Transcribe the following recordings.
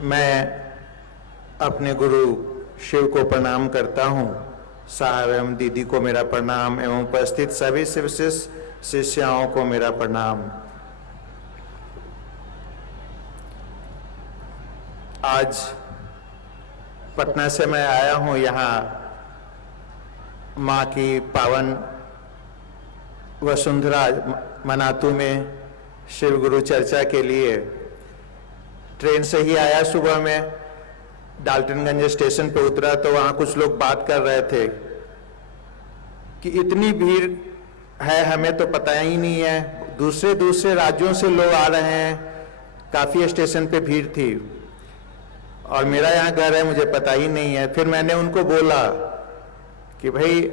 मैं अपने गुरु शिव को प्रणाम करता हूँ। साहब एवं दीदी को मेरा प्रणाम एवं उपस्थित सभी शिव शिष्याओं को मेरा प्रणाम। आज पटना से मैं आया हूँ यहाँ माँ की पावन वसुंधरा मनातू में शिव गुरु चर्चा के लिए। ट्रेन से ही आया, सुबह में डाल्टनगंज स्टेशन पे उतरा तो वहाँ कुछ लोग बात कर रहे थे कि इतनी भीड़ है, हमें तो पता ही नहीं है, दूसरे दूसरे राज्यों से लोग आ रहे हैं, काफ़ी स्टेशन पे भीड़ थी और मेरा यहाँ घर है, मुझे पता ही नहीं है। फिर मैंने उनको बोला कि भाई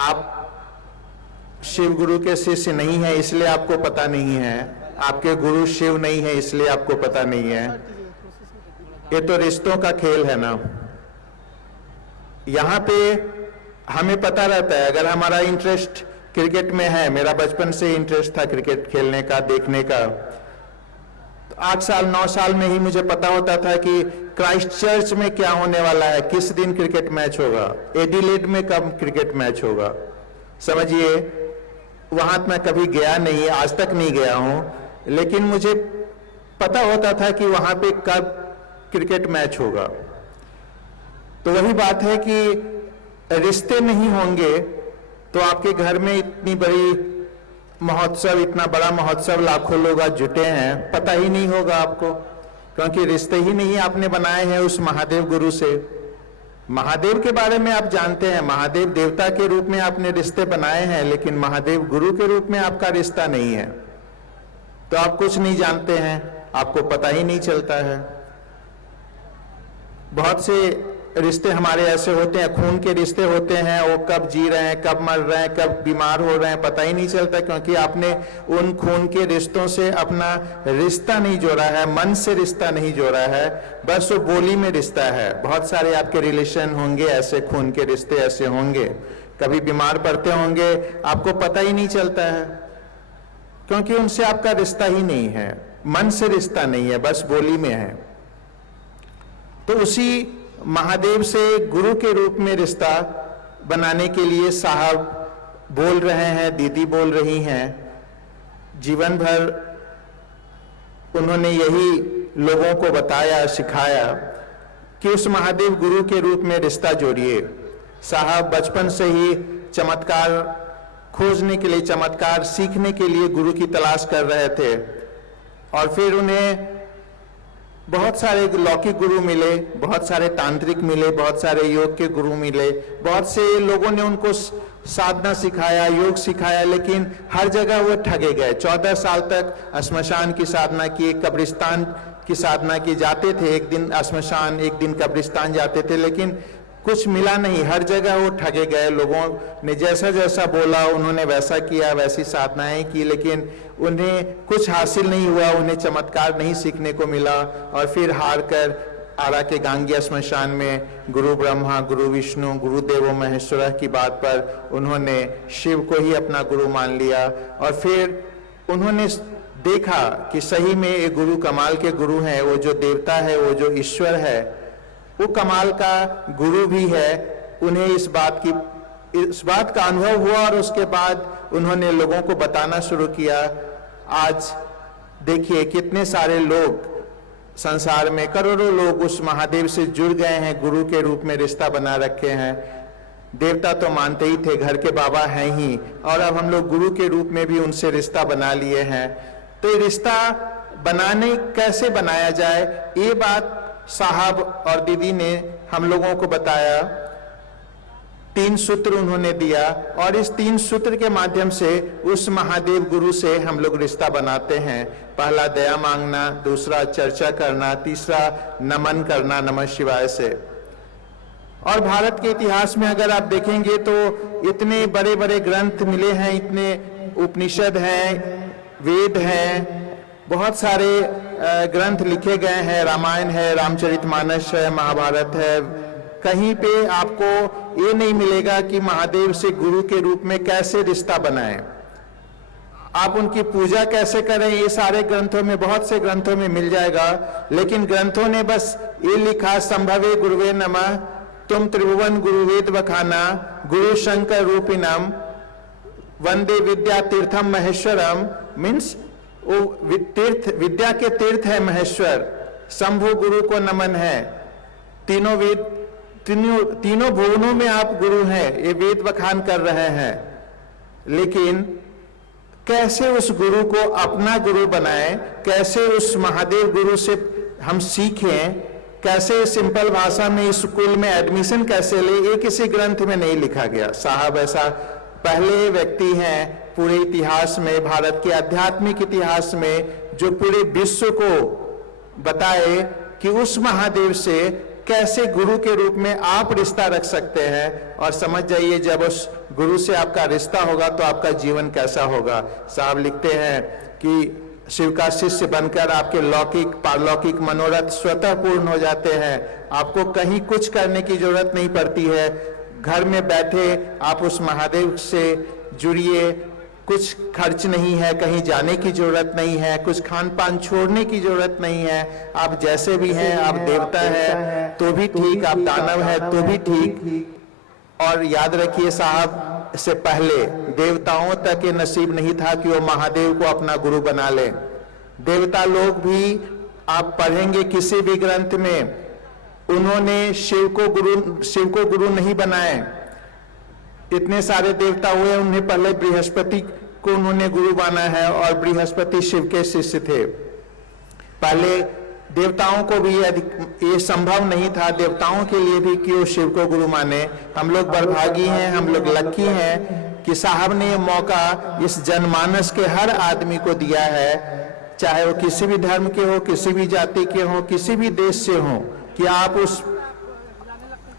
आप शिव गुरु के शिष्य नहीं है इसलिए आपको पता नहीं है, आपके गुरु शिव नहीं है इसलिए आपको पता नहीं है। ये तो रिश्तों का खेल है ना। यहाँ पे हमें पता रहता है, अगर हमारा इंटरेस्ट क्रिकेट में है, मेरा बचपन से इंटरेस्ट था क्रिकेट खेलने का, देखने का, तो 8 साल 9 साल में ही मुझे पता होता था कि क्राइस्ट चर्च में क्या होने वाला है, किस दिन क्रिकेट मैच होगा, एडिलेड में कब क्रिकेट मैच होगा। समझिए, वहां मैं कभी गया नहीं, आज तक नहीं गया हूं, लेकिन मुझे पता होता था कि वहां पे कब क्रिकेट मैच होगा। तो वही बात है कि रिश्ते नहीं होंगे तो आपके घर में इतनी बड़ी महोत्सव, इतना बड़ा महोत्सव, लाखों लोग आज जुटे हैं, पता ही नहीं होगा आपको, क्योंकि रिश्ते ही नहीं आपने बनाए हैं उस महादेव गुरु से। महादेव के बारे में आप जानते हैं, महादेव देवता के रूप में आपने रिश्ते बनाए हैं, लेकिन महादेव गुरु के रूप में आपका रिश्ता नहीं है, तो आप कुछ नहीं जानते हैं, आपको पता ही नहीं चलता है। बहुत से रिश्ते हमारे ऐसे होते हैं, खून के रिश्ते होते हैं, वो कब जी रहे हैं, कब मर रहे हैं, कब बीमार हो रहे हैं, पता ही नहीं चलता, क्योंकि आपने उन खून के रिश्तों से अपना रिश्ता नहीं जोड़ा है, मन से रिश्ता नहीं जोड़ा है, बस वो बोली में रिश्ता है। बहुत सारे आपके रिलेशन होंगे ऐसे, खून के रिश्ते ऐसे होंगे, कभी बीमार पड़ते होंगे, आपको पता ही नहीं चलता है, क्योंकि उनसे आपका रिश्ता ही नहीं है, मन से रिश्ता नहीं है, बस बोली में है। तो उसी महादेव से गुरु के रूप में रिश्ता बनाने के लिए साहब बोल रहे हैं, दीदी बोल रही हैं, जीवन भर उन्होंने यही लोगों को बताया, सिखाया कि उस महादेव गुरु के रूप में रिश्ता जोड़िए। साहब बचपन से ही चमत्कार खोजने के लिए, चमत्कार सीखने के लिए गुरु की तलाश कर रहे थे, और फिर उन्हें बहुत सारे लौकिक गुरु मिले, बहुत सारे तांत्रिक मिले, बहुत सारे योग के गुरु मिले, बहुत से लोगों ने उनको साधना सिखाया, योग सिखाया, लेकिन हर जगह वो ठगे गए। 14 साल तक श्मशान की साधना की, कब्रिस्तान की साधना की, जाते थे, एक दिन श्मशान एक दिन कब्रिस्तान जाते थे, लेकिन कुछ मिला नहीं, हर जगह वो ठगे गए। लोगों ने जैसा जैसा बोला उन्होंने वैसा किया, वैसी साधनाएं की, लेकिन उन्हें कुछ हासिल नहीं हुआ, उन्हें चमत्कार नहीं सीखने को मिला, और फिर हार कर आरा के गांगिया श्मशान में गुरु ब्रह्मा, गुरु विष्णु, गुरुदेवो महेश्वर की बात पर उन्होंने शिव को ही अपना गुरु मान लिया। और फिर उन्होंने देखा कि सही में ये गुरु कमाल के गुरु हैं, वो जो देवता है, वो जो ईश्वर है, वो कमाल का गुरु भी है। उन्हें इस बात का अनुभव हुआ, और उसके बाद उन्होंने लोगों को बताना शुरू किया। आज देखिए कितने सारे लोग संसार में, करोड़ों लोग उस महादेव से जुड़ गए हैं, गुरु के रूप में रिश्ता बना रखे हैं। देवता तो मानते ही थे, घर के बाबा हैं ही, और अब हम लोग गुरु के रूप में भी उनसे रिश्ता बना लिए हैं। तो ये रिश्ता बनाने कैसे बनाया जाए, ये बात साहब और दीदी ने हम लोगों को बताया। 3 सूत्र उन्होंने दिया, और इस 3 सूत्र के माध्यम से उस महादेव गुरु से हम लोग रिश्ता बनाते हैं। पहला दया मांगना, दूसरा चर्चा करना, तीसरा नमन करना नमः शिवाय से। और भारत के इतिहास में अगर आप देखेंगे तो इतने बड़े बड़े ग्रंथ मिले हैं, इतने उपनिषद हैं, वेद हैं, बहुत सारे ग्रंथ लिखे गए हैं, रामायण है, रामचरितमानस है, महाभारत है। कहीं पे आपको ये नहीं मिलेगा कि महादेव से गुरु के रूप में कैसे रिश्ता बनाएं। आप उनकी पूजा कैसे करें, ये सारे ग्रंथों में, बहुत से ग्रंथों में मिल जाएगा। लेकिन ग्रंथों ने बस ये लिखा, संभवे गुरुवे नमः, तुम त्रिभुवन गुरुवेद बखाना, गुरु शंकर रूपिणम, वंदे विद्या तीर्थम महेश्वरम। मीन्स वो तीर्थ, विद्या के तीर्थ है महेश्वर, शंभु गुरु को नमन है। तीनों वेद, तीनों भुवनों में आप गुरु हैं, ये वेद बखान कर रहे हैं। लेकिन कैसे उस गुरु को अपना गुरु बनाएं, कैसे उस महादेव गुरु से हम सीखें, कैसे सिंपल भाषा में स्कूल में एडमिशन कैसे ले, ये किसी ग्रंथ में नहीं लिखा गया। साहब ऐसा पहले व्यक्ति हैं पूरे इतिहास में, भारत के आध्यात्मिक इतिहास में, जो पूरे विश्व को बताए कि उस महादेव से कैसे गुरु के रूप में आप रिश्ता रख सकते हैं। और समझ जाइए, जब उस गुरु से आपका रिश्ता होगा तो आपका जीवन कैसा होगा। साहब लिखते हैं कि शिव का शिष्य बनकर आपके लौकिक पारलौकिक मनोरथ स्वतः पूर्ण हो जाते हैं। आपको कहीं कुछ करने की जरूरत नहीं पड़ती है, घर में बैठे आप उस महादेव से जुड़िए, कुछ खर्च नहीं है, कहीं जाने की जरूरत नहीं है, कुछ खान पान छोड़ने की जरूरत नहीं है। आप जैसे भी हैं, आप देवता है तो भी ठीक, आप दानव है तो भी ठीक। और याद रखिए साहब, इससे पहले देवताओं तक ये नसीब नहीं था कि वो महादेव को अपना गुरु बना ले। देवता लोग भी, आप पढ़ेंगे किसी भी ग्रंथ में, उन्होंने शिव को गुरु नहीं बनाए। इतने सारे देवता हुए, उन्हें पहले बृहस्पति को उन्होंने गुरु माना है, और बृहस्पति शिव के शिष्य थे। पहले देवताओं को भी ये संभव नहीं था, देवताओं के लिए भी, कि वो शिव को गुरु माने। हम लोग बड़भागी हैं, हम लोग लक्की हैं कि साहब ने ये मौका इस जनमानस के हर आदमी को दिया है, चाहे वो किसी भी धर्म के हो, किसी भी जाति के हो, किसी भी देश से हो, कि आप उस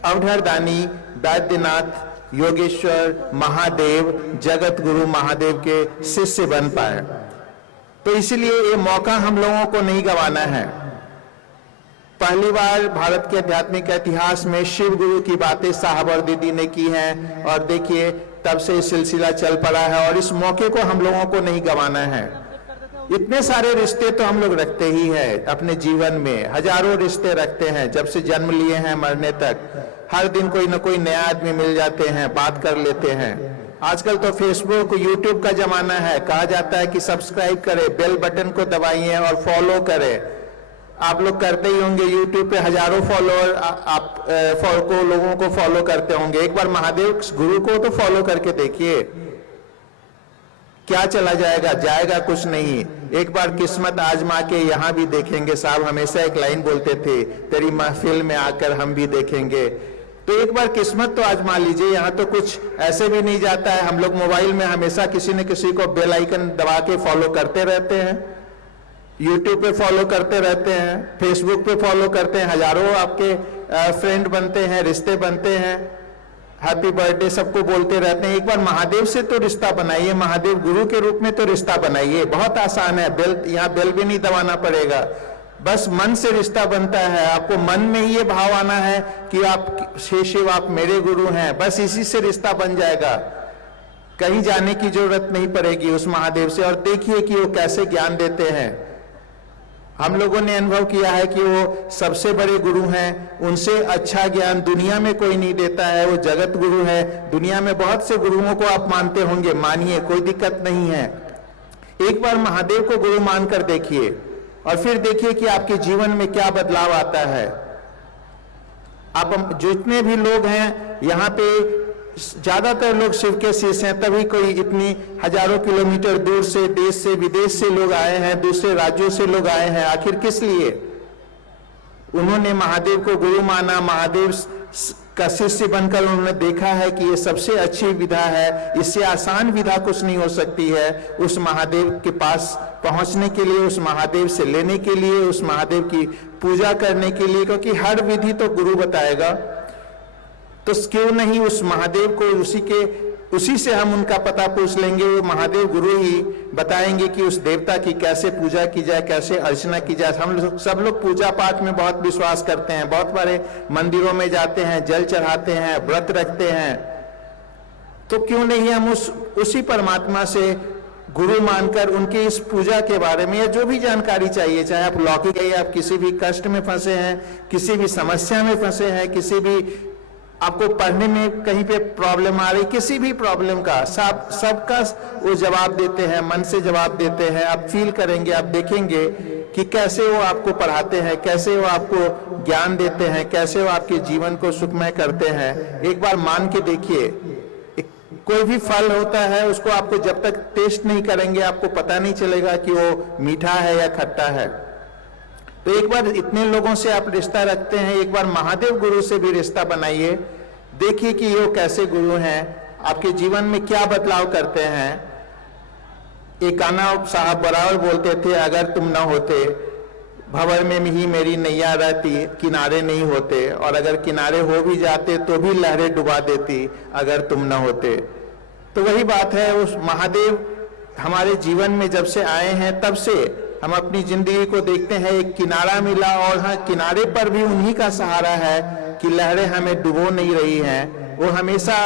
अवधरदानी वैद्यनाथ योगेश्वर महादेव जगत गुरु महादेव के शिष्य बन पाए। तो इसलिए ये मौका हम लोगों को नहीं गंवाना है। पहली बार भारत के आध्यात्मिक इतिहास में शिव गुरु की बातें साहब और दीदी ने की हैं, और देखिए तब से सिलसिला चल पड़ा है, और इस मौके को हम लोगों को नहीं गंवाना है। इतने सारे रिश्ते तो हम लोग रखते ही हैं अपने जीवन में, हजारों रिश्ते रखते हैं, जब से जन्म लिए हैं मरने तक। हर दिन कोई ना कोई नया आदमी मिल जाते हैं, बात कर लेते हैं। आजकल तो फेसबुक यूट्यूब का जमाना है, कहा जाता है कि सब्सक्राइब करें, बेल बटन को दबाइए और फॉलो करें। आप लोग करते ही होंगे, यूट्यूब पे हजारों फॉलोअर आप लोगों को फॉलो करते होंगे। एक बार महादेव गुरु को तो फॉलो करके देखिए, क्या चला जाएगा, जाएगा कुछ नहीं। एक बार किस्मत आजमा के यहाँ भी देखेंगे। साहब हमेशा एक लाइन बोलते थे, तेरी महफिल में आकर हम भी देखेंगे। तो एक बार किस्मत तो आजमा लीजिए। यहाँ तो कुछ ऐसे भी नहीं जाता है, हम लोग मोबाइल में हमेशा किसी न किसी को बेल आइकन दबा के फॉलो करते रहते हैं, यूट्यूब पे फॉलो करते रहते हैं, फेसबुक पे फॉलो करते हैं, हजारों आपके फ्रेंड बनते हैं, रिश्ते बनते हैं, हैप्पी बर्थडे सबको बोलते रहते हैं। एक बार महादेव से तो रिश्ता बनाइए, महादेव गुरु के रूप में तो रिश्ता बनाइए। बहुत आसान है, यहाँ बेल भी नहीं दबाना पड़ेगा, बस मन से रिश्ता बनता है। आपको मन में ही ये भाव आना है कि आप शिव आप मेरे गुरु हैं, बस इसी से रिश्ता बन जाएगा। कहीं जाने की जरूरत नहीं पड़ेगी उस महादेव से। और देखिए कि वो कैसे ज्ञान देते हैं। हम लोगों ने अनुभव किया है कि वो सबसे बड़े गुरु हैं, उनसे अच्छा ज्ञान दुनिया में कोई नहीं देता है। वो जगत गुरु है। दुनिया में बहुत से गुरुओं को आप मानते होंगे, मानिए, कोई दिक्कत नहीं है। एक बार महादेव को गुरु मानकर देखिए और फिर देखिए कि आपके जीवन में क्या बदलाव आता है। आप जितने भी लोग हैं यहाँ पे, ज्यादातर लोग शिव के शिष्य हैं, तभी कोई इतनी हजारों किलोमीटर दूर से, देश से विदेश से लोग आए हैं, दूसरे राज्यों से लोग आए हैं। आखिर किस लिए? उन्होंने महादेव को गुरु माना, महादेव का शिष्य बनकर उन्होंने देखा है कि ये सबसे अच्छी विधा है, इससे आसान विधा कुछ नहीं हो सकती है उस महादेव के पास पहुंचने के लिए, उस महादेव से लेने के लिए, उस महादेव की पूजा करने के लिए, क्योंकि हर विधि तो गुरु बताएगा। तो क्यों नहीं उस महादेव को उसी से हम उनका पता पूछ लेंगे। वो महादेव गुरु ही बताएंगे कि उस देवता की कैसे पूजा की जाए, कैसे अर्चना की जाए। हम सब लोग पूजा पाठ में बहुत विश्वास करते हैं, बहुत बड़े मंदिरों में जाते हैं, जल चढ़ाते हैं, व्रत रखते हैं। तो क्यों नहीं हम उसी परमात्मा से गुरु मानकर उनकी इस पूजा के बारे में या जो भी जानकारी चाहिए, चाहे आप लौकिक है, आप किसी भी कष्ट में फंसे हैं, किसी भी समस्या में फंसे हैं, किसी भी आपको पढ़ने में कहीं पे प्रॉब्लम आ रही, किसी भी प्रॉब्लम का सबका वो जवाब देते हैं, मन से जवाब देते हैं। आप फील करेंगे, आप देखेंगे कि कैसे वो आपको पढ़ाते हैं, कैसे वो आपको ज्ञान देते हैं, कैसे वो आपके जीवन को सुखमय करते हैं। एक बार मान के देखिए, कोई भी फल होता है उसको आपको जब तक टेस्ट नहीं करेंगे आपको पता नहीं चलेगा कि वो मीठा है या खट्टा है। तो एक बार इतने लोगों से आप रिश्ता रखते हैं, एक बार महादेव गुरु से भी रिश्ता बनाइए, देखिए कि वो कैसे गुरु हैं, आपके जीवन में क्या बदलाव करते हैं। एक कान्हा साहब बराबर बोलते थे, अगर तुम न होते भंवर में ही मेरी नैया रहती, किनारे नहीं होते, और अगर किनारे हो भी जाते तो भी लहरें डुबा देती अगर तुम न होते। तो वही बात है, उस महादेव हमारे जीवन में जब से आए हैं तब से हम अपनी जिंदगी को देखते हैं, एक किनारा मिला, और हाँ, किनारे पर भी उन्हीं का सहारा है कि लहरें हमें डुबो नहीं रही हैं, वो हमेशा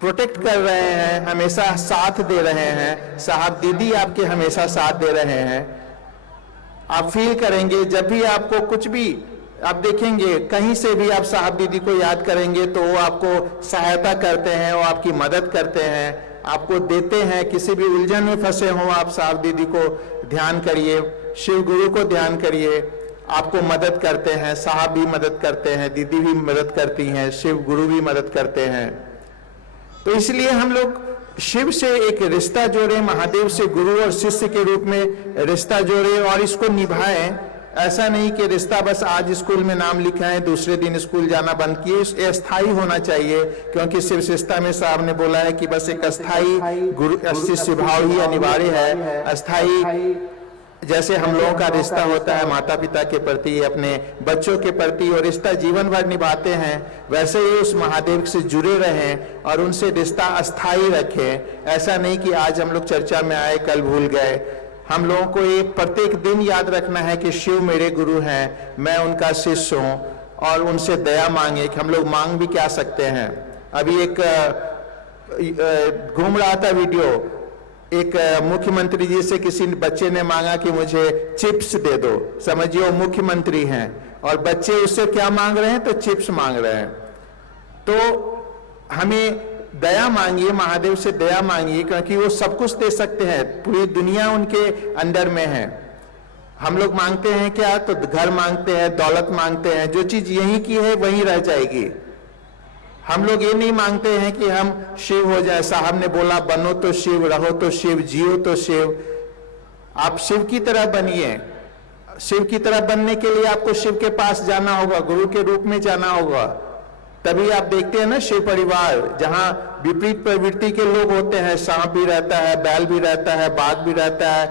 प्रोटेक्ट कर रहे हैं, हमेशा साथ दे रहे हैं। साहब दीदी आपके हमेशा साथ दे रहे हैं। आप फील करेंगे जब भी आपको कुछ भी आप देखेंगे, कहीं से भी आप साहब दीदी को याद करेंगे तो वो आपको सहायता करते हैं, वो आपकी मदद करते हैं, आपको देते हैं। किसी भी उलझन में फंसे हो आप साहब दीदी को ध्यान करिए, शिव गुरु को ध्यान करिए, आपको मदद करते हैं। साहब भी मदद करते हैं, दीदी भी मदद करती हैं, शिव गुरु भी मदद करते हैं। तो इसलिए हम लोग शिव से एक रिश्ता जोड़े, महादेव से गुरु और शिष्य के रूप में रिश्ता जोड़े और इसको निभाएं। ऐसा नहीं कि रिश्ता बस आज स्कूल में नाम लिखा है, दूसरे दिन स्कूल जाना बंद किए। ये अस्थाई होना चाहिए, क्योंकि शिव शिष्टा में साहब ने बोला है कि बस एक अस्थाई गुरु शिष्य भाव ही अनिवार्य है। अस्थाई जैसे हम लोगों का रिश्ता होता है माता पिता के प्रति, अपने बच्चों के प्रति, और रिश्ता जीवन भर निभाते हैं, वैसे ही उस महादेव से जुड़े रहें और उनसे रिश्ता अस्थाई रखें। ऐसा नहीं कि आज हम लोग चर्चा में आए कल भूल गए। हम लोगों को एक प्रत्येक दिन याद रखना है कि शिव मेरे गुरु हैं, मैं उनका शिष्य हूं, और उनसे दया मांगे। कि हम लोग मांग भी क्या सकते हैं। अभी एक घूम रहा था वीडियो, एक मुख्यमंत्री जी से किसी बच्चे ने मांगा कि मुझे चिप्स दे दो। समझिए वो मुख्यमंत्री हैं और बच्चे उससे क्या मांग रहे हैं, तो चिप्स मांग रहे हैं। तो हमें दया मांगिए, महादेव से दया मांगिए, क्योंकि वो सब कुछ दे सकते हैं, पूरी दुनिया उनके अंडर में है। हम लोग मांगते हैं क्या, तो घर मांगते हैं, दौलत मांगते हैं, जो चीज यहीं की है वहीं रह जाएगी। हम लोग ये नहीं मांगते हैं कि हम शिव हो जाए। साहब ने बोला बनो तो शिव, रहो तो शिव, जियो तो शिव। आप शिव की तरह बनिए। शिव की तरह बनने के लिए आपको शिव के पास जाना होगा, गुरु के रूप में जाना होगा। तभी आप देखते हैं ना शिव परिवार, जहां विपरीत प्रवृत्ति के लोग होते हैं, सांप भी रहता है, बैल भी रहता है, बाघ भी रहता है,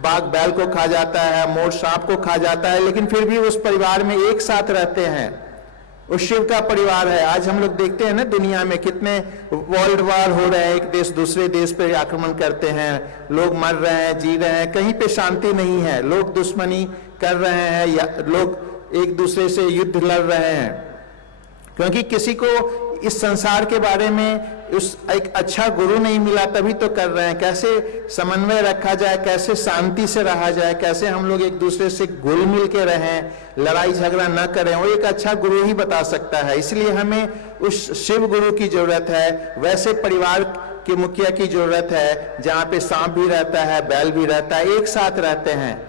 बाघ बैल को खा जाता है, मोर सांप को खा जाता है, लेकिन फिर भी उस परिवार में एक साथ रहते हैं। उस शिव का परिवार है। आज हम लोग देखते हैं ना दुनिया में कितने वर्ल्ड वार हो रहे हैं, एक देश दूसरे देश पे आक्रमण करते हैं, लोग मर रहे हैं, जी रहे हैं, कहीं पे शांति नहीं है, लोग दुश्मनी कर रहे हैं या लोग एक दूसरे से युद्ध लड़ रहे हैं, क्योंकि किसी को इस संसार के बारे में उस एक अच्छा गुरु नहीं मिला, तभी तो कर रहे हैं। कैसे समन्वय रखा जाए, कैसे शांति से रहा जाए, कैसे हम लोग एक दूसरे से घुल मिल के रहें, लड़ाई झगड़ा न करें, वो एक अच्छा गुरु ही बता सकता है। इसलिए हमें उस शिव गुरु की जरूरत है, वैसे परिवार के मुखिया की जरूरत है जहाँ पे सांप भी रहता है, बैल भी रहता है, एक साथ रहते हैं।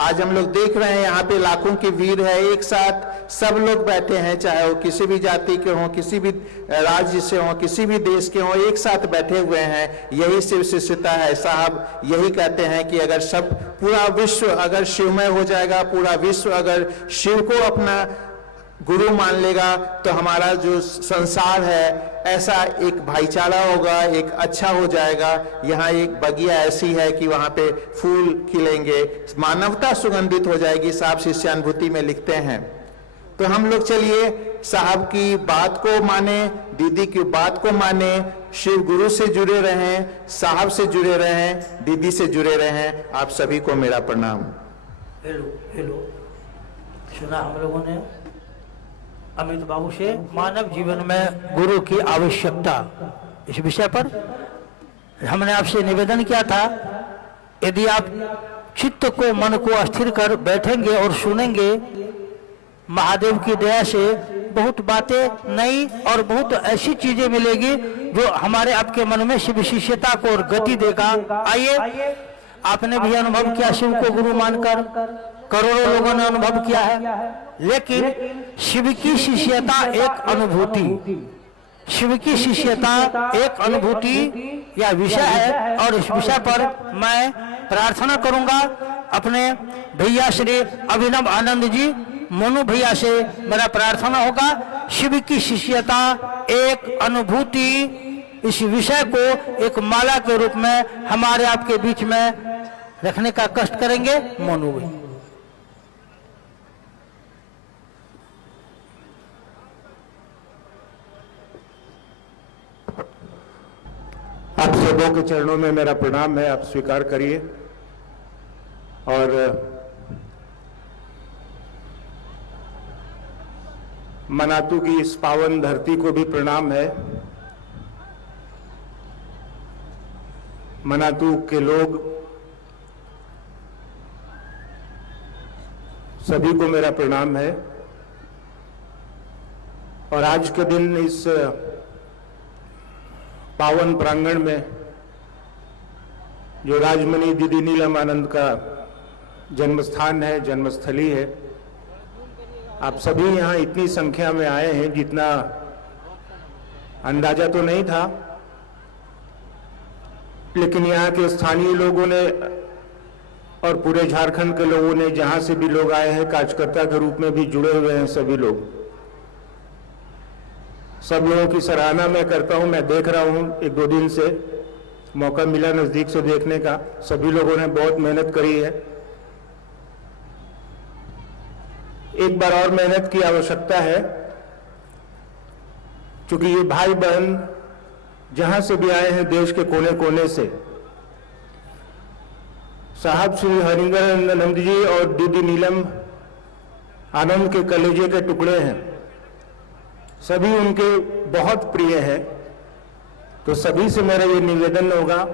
आज हम लोग देख रहे हैं यहाँ पे लाखों की भीड़ है, एक साथ सब लोग बैठे हैं, चाहे वो किसी भी जाति के हों, किसी भी राज्य से हों, किसी भी देश के हों, एक साथ बैठे हुए हैं। यही शिव शिष्यता है। साहब यही कहते हैं कि अगर सब पूरा विश्व अगर शिवमय हो जाएगा, पूरा विश्व अगर शिव को अपना गुरु मान लेगा, तो हमारा जो संसार है ऐसा एक भाईचारा होगा, एक अच्छा हो जाएगा। यहाँ एक बगिया ऐसी है कि वहां पे फूल खिलेंगे, मानवता सुगंधित हो जाएगी। साहब शिष्यानुभूति में लिखते हैं। तो हम लोग चलिए साहब की बात को माने, दीदी की बात को माने, शिव गुरु से जुड़े रहें, साहब से जुड़े रहें, दीदी से जुड़े रहें। आप सभी को मेरा प्रणाम। हेलो सुना हम लोगों ने अमित बाबू से मानव जीवन में गुरु की आवश्यकता, इस विषय पर हमने आपसे निवेदन किया था, यदि आप चित्त को, मन को स्थिर कर बैठेंगे और सुनेंगे, महादेव की दया से बहुत बातें नई और बहुत ऐसी चीजें मिलेगी जो हमारे आपके मन में शिव शिष्यता को और गति देगा। आइए, आपने भी अनुभव किया शिव को गुरु मानकर, करोड़ों लोगों ने अनुभव किया है, लेकिन शिव की शिष्यता एक अनुभूति, शिव की शिष्यता एक अनुभूति या विषय है। और इस विषय पर मैं प्रार्थना करूंगा अपने भैया श्री अभिनव आनंद जी, मोनू भैया से मेरा प्रार्थना होगा, शिव की शिष्यता एक अनुभूति, इस विषय को एक माला के रूप में हमारे आपके बीच में रखने का कष्ट करेंगे। मोनू भाई। आप सबों के चरणों में मेरा प्रणाम है, आप स्वीकार करिए। और मनातू की इस पावन धरती को भी प्रणाम है। मनातू के लोग सभी को मेरा प्रणाम है। और आज के दिन इस पावन प्रांगण में जो राजमणि दीदी नीलम आनंद का जन्मस्थान है, जन्मस्थली है, आप सभी यहाँ इतनी संख्या में आए हैं जितना अंदाजा तो नहीं था, लेकिन यहाँ के स्थानीय लोगों ने और पूरे झारखंड के लोगों ने, जहाँ से भी लोग आए हैं, कार्यकर्ता के रूप में भी जुड़े हुए हैं सभी लोग, सब लोगों की सराहना मैं करता हूं। मैं देख रहा हूं, एक दो दिन से मौका मिला नजदीक से देखने का, सभी लोगों ने बहुत मेहनत करी है। एक बार और मेहनत की आवश्यकता है, क्योंकि ये भाई बहन जहां से भी आए हैं देश के कोने कोने से, साहब श्री हरिंदरानंद जी और दीदी नीलम आनंद के कलेजे के टुकड़े हैं, सभी उनके बहुत प्रिय है। तो सभी से मेरा ये निवेदन होगा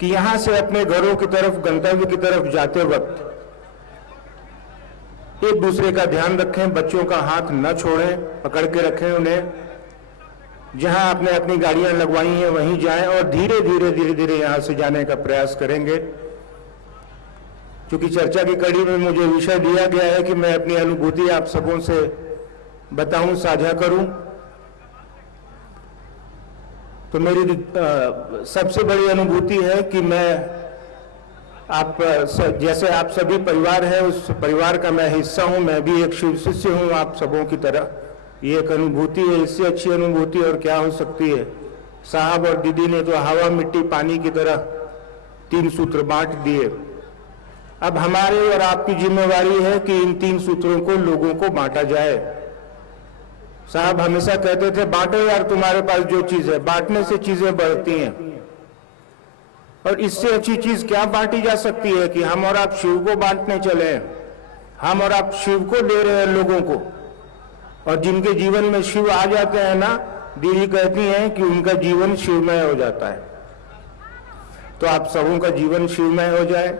कि यहां से अपने घरों की तरफ, गंतव्य की तरफ जाते वक्त एक दूसरे का ध्यान रखें, बच्चों का हाथ न छोड़ें, पकड़ के रखें उन्हें। जहां आपने अपनी गाड़ियां लगवाई हैं वहीं जाएं और धीरे धीरे यहां से जाने का प्रयास करेंगे। क्योंकि चर्चा की कड़ी में मुझे विषय दिया गया है कि मैं अपनी अनुभूति आप सबों से बताऊं, साझा करूं। तो मेरी सबसे बड़ी अनुभूति है कि मैं आप जैसे आप सभी परिवार है, उस परिवार का मैं हिस्सा हूं, मैं भी एक शिव शिष्य हूं आप सबों की तरह। ये एक अनुभूति है, इससे अच्छी अनुभूति और क्या हो सकती है। साहब और दीदी ने तो हवा मिट्टी पानी की तरह 3 सूत्र बांट दिए। अब हमारे और आपकी जिम्मेवारी है कि इन 3 सूत्रों को लोगों को बांटा जाए। साहब हमेशा कहते थे, बांटो यार, तुम्हारे पास जो चीज है, बांटने से चीजें बढ़ती हैं। और इससे अच्छी चीज क्या बांटी जा सकती है कि हम और आप शिव को बांटने चले, हम और आप शिव को दे रहे हैं लोगों को। और जिनके जीवन में शिव आ जाते हैं ना, दीदी कहती हैं कि उनका जीवन शिवमय हो जाता है। तो आप सबों का जीवन शिवमय हो जाए,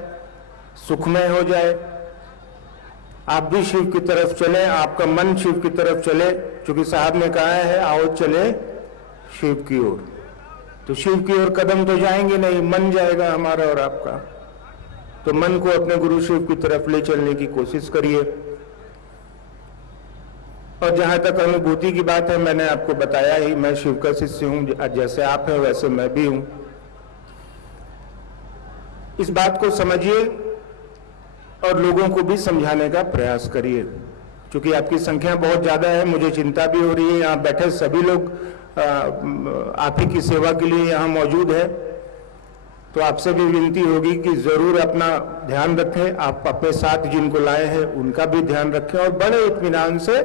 सुखमय हो जाए, आप भी शिव की तरफ चले, आपका मन शिव की तरफ चले, क्योंकि साहब ने कहा है आओ चले शिव की ओर। तो शिव की ओर कदम तो जाएंगे नहीं, मन जाएगा हमारा और आपका। तो मन को अपने गुरु शिव की तरफ ले चलने की कोशिश करिए। और जहां तक अनुभूति की बात है, मैंने आपको बताया ही, मैं शिव का शिष्य हूं, जैसे आप हैं वैसे मैं भी हूं। इस बात को समझिए और लोगों को भी समझाने का प्रयास करिए। क्योंकि आपकी संख्या बहुत ज्यादा है, मुझे चिंता भी हो रही है। यहाँ बैठे सभी लोग आप ही की सेवा के लिए यहाँ मौजूद है। तो आपसे भी विनती होगी कि जरूर अपना ध्यान रखें, आप अपने साथ जिनको लाए हैं उनका भी ध्यान रखें और बड़े इत्मीनान से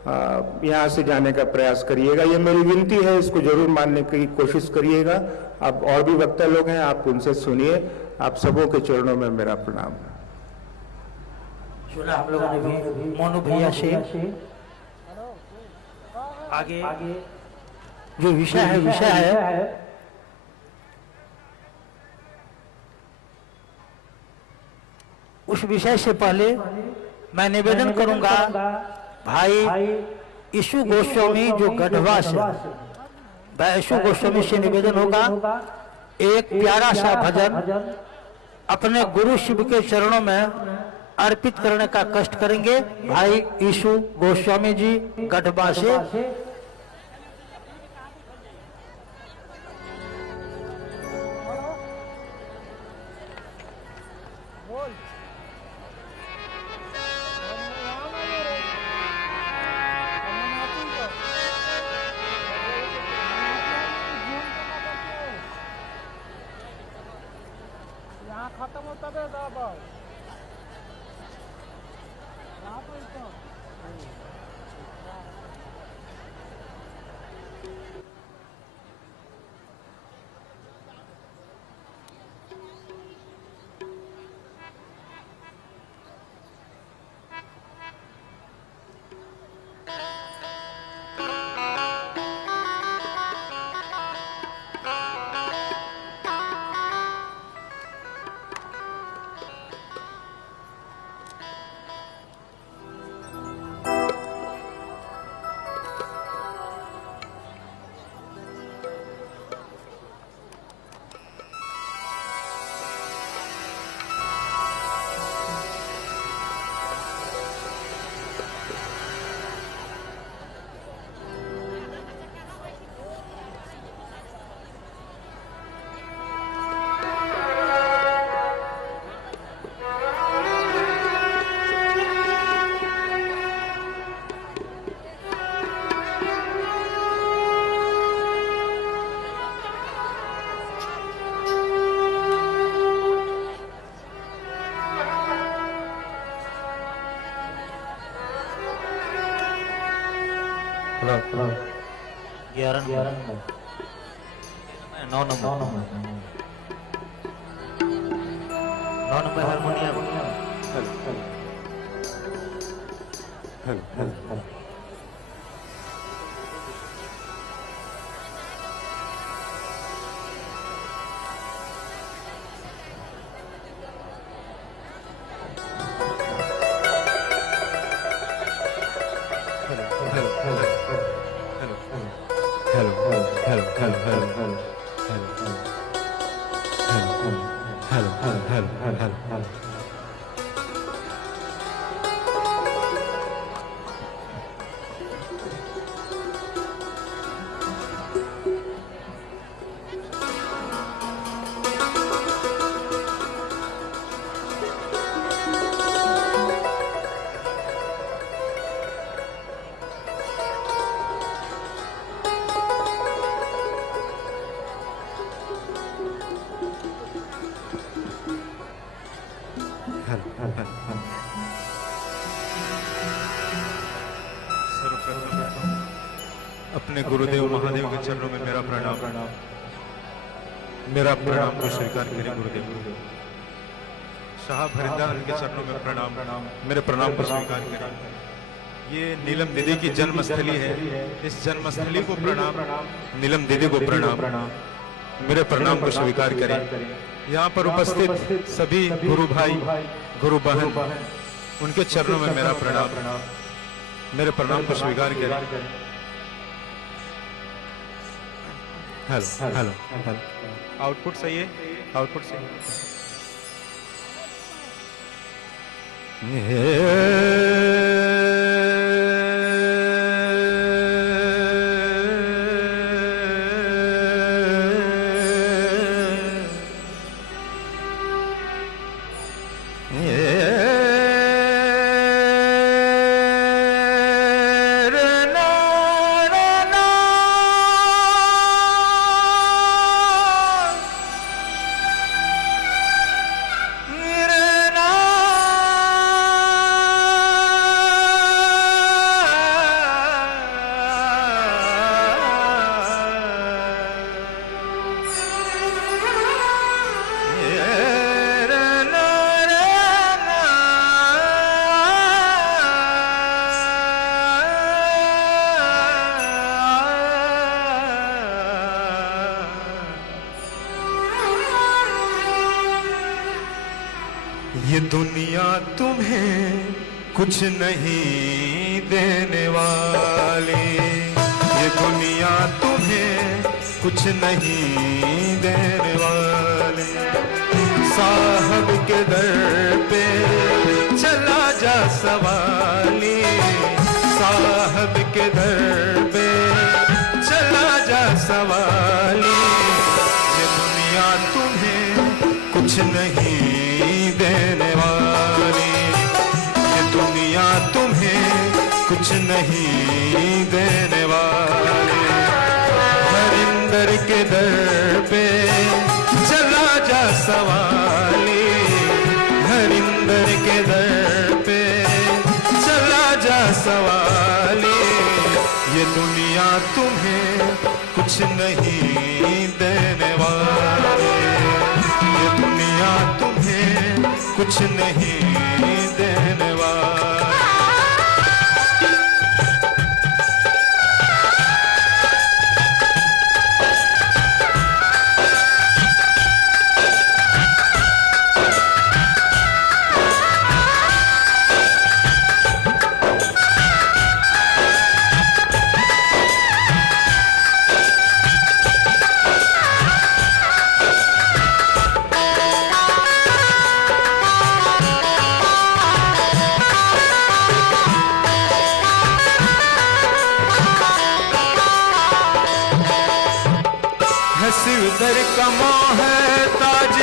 यहाँ से जाने का प्रयास करिएगा। ये मेरी विनती है, इसको जरूर मानने की कोशिश करिएगा। अब और भी वक्ता लोग हैं, आप उनसे सुनिए। आप सबों के चरणों में मेरा प्रणाम। सुना हम लोगों ने भी मोनू भैया से। आगे जो विषय है उस विषय से पहले मैं निवेदन करूंगा भाई यीशु गोस्वामी जो गढ़वा से, भाई यीशु गोस्वामी से निवेदन होगा एक प्यारा सा भजन अपने गुरु शिव के चरणों में अर्पित करने का कष्ट करेंगे। भाई यीशु गोस्वामी जी गढ़वा से। खत्म होता है दाबा ग्यारह 9 नंबर हारमोनियम। अपने गुरुदेव महादेव के चरणों में मेरा प्रणाम को स्वीकार करें गुरुदेव। साहब हरिंदर के चरणों में प्रणाम, मेरे प्रणाम को स्वीकार करें। ये नीलम दीदी की जन्मस्थली है, इस जन्मस्थली को प्रणाम, नीलम दीदी को प्रणाम, मेरे प्रणाम को स्वीकार करें। यहाँ पर उपस्थित सभी गुरु भाई गुरु बहन उनके चरणों में मेरा प्रणाम, मेरे प्रणाम को स्वीकार करें। हेलो आउटपुट सही है, आउटपुट सही है। दुनिया तुम्हें कुछ नहीं देने वाली, ये दुनिया तुम्हें कुछ नहीं देने वाली। साहब के दर पे चला जा सवाली, साहब के दर पे चला जा सवाली। ये दुनिया तुम्हें कुछ नहीं देने वाली, ये दुनिया तुम्हें कुछ नहीं देने वाली। हरिंदर के दर पे चला जा सवाली, हरिंदर के दर पे चला जा सवाली। ये दुनिया तुम्हें कुछ नहीं देने वाली, ये दुनिया तुम्हें कुछ नहीं देने वाली। हसीदर का मोह ताज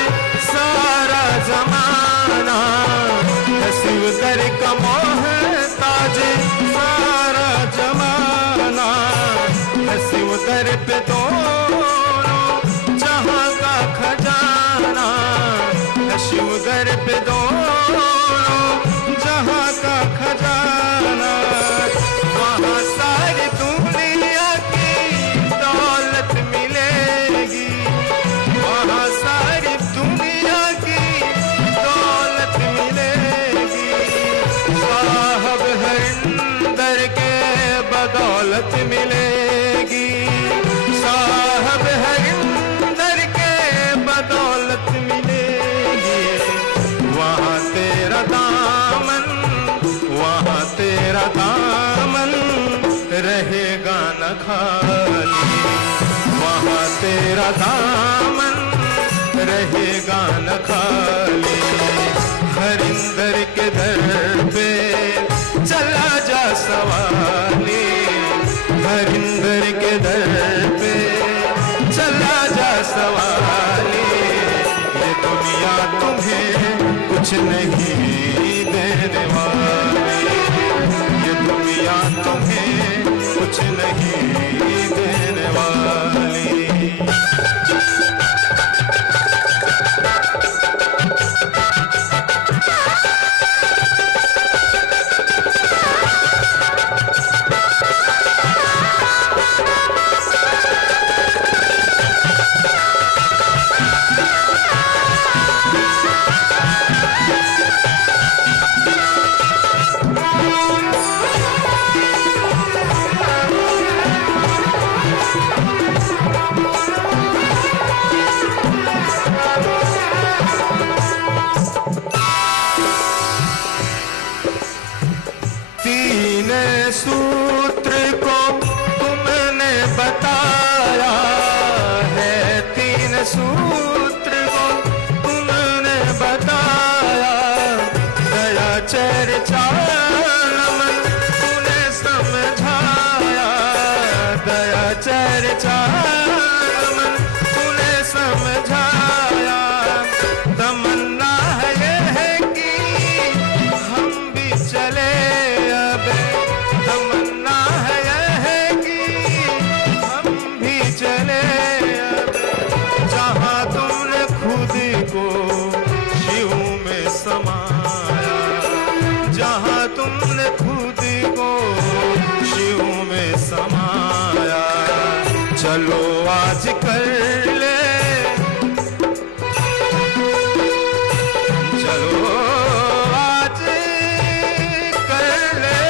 सारा जमाना, हसीदर का मोह ताज सारा जमाना। हसीदर पे दोनों जहां का खजाना, हसीदर पे दोनों जहां का खजाना। वहां सारी दुनिया की दौलत मिलेगी, वहां सारी दुनिया की दौलत मिलेगी। साहब हरिंदर के बदौलत मिलेगी, साहब हरिंदर के बदौलत मिलेगी। वहाँ तेरा दामन, वहाँ तेरा दामन रहेगा न खाली, वहाँ तेरा दामन रहेगा न खाली। हरिंदर के दर पे चला जा सवाली, हरिंदर के दर पे चला जा सवाली। ये दुनिया तुम्हें कुछ नहीं देने वाली, ये दुनिया तुम्हें कुछ नहीं देने वाली। तीन सूत्र को तुमने बताया है, तीन सूत्र को तुमने बताया। दया चर्चा नमन तूने समझाया, दया चर्चा नमन तूने समझाया। तमन्ना है ये है कि हम भी चले, तमन्ना है यह कि हम भी चले अब। जहाँ तुमने खुद को शिव में समाया, जहाँ तुमने खुद को शिव में समाया। चलो आज कर ले, चलो आज कर ले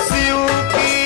शिव की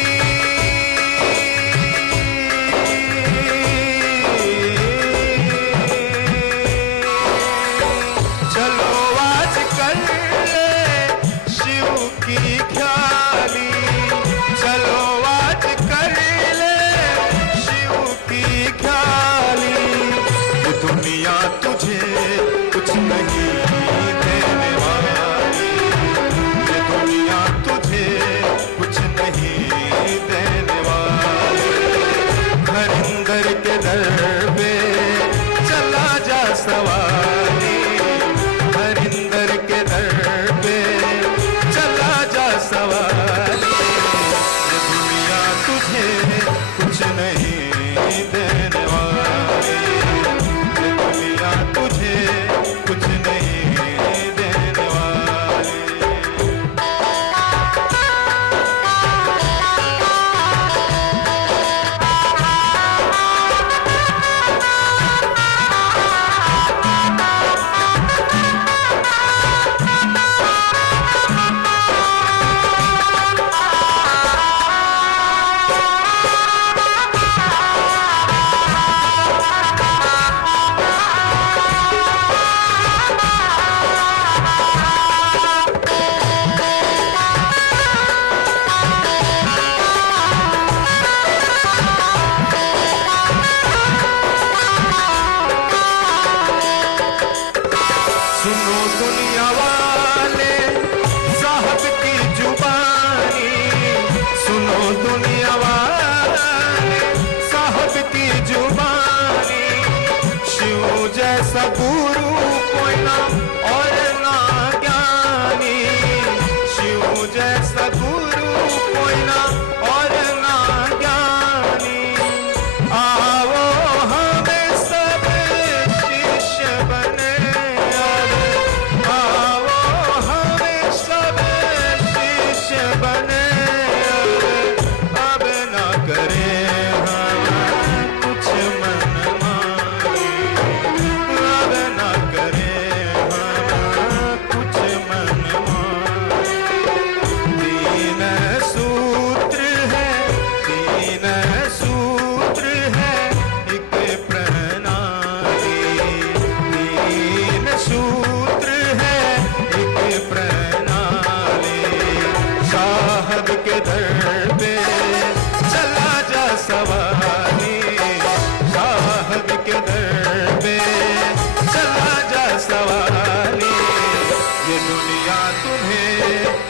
दुनिया वाले साहब की जुबानी, सुनो दुनिया वाले साहब की जुबानी, शिव जैसा गुरु कोई ना और ना ज्ञानी, शिव जैसा गुरु कोई ना और ना ज्ञानी, आओ हमें सब शिष्य बने, आओ हमें सब शिष्य बने, अब ना करें हम कुछ मनमानी, अब ना करें हम कुछ मनमानी, तीन सूत्र है, तीन सूत्र है एक प्रणाली, तीन सूत्र है एक प्रणाली, साहब के दर पे चला जा सवारी, साहब के दर पे चला जा सवारी, ये दुनिया तुम्हें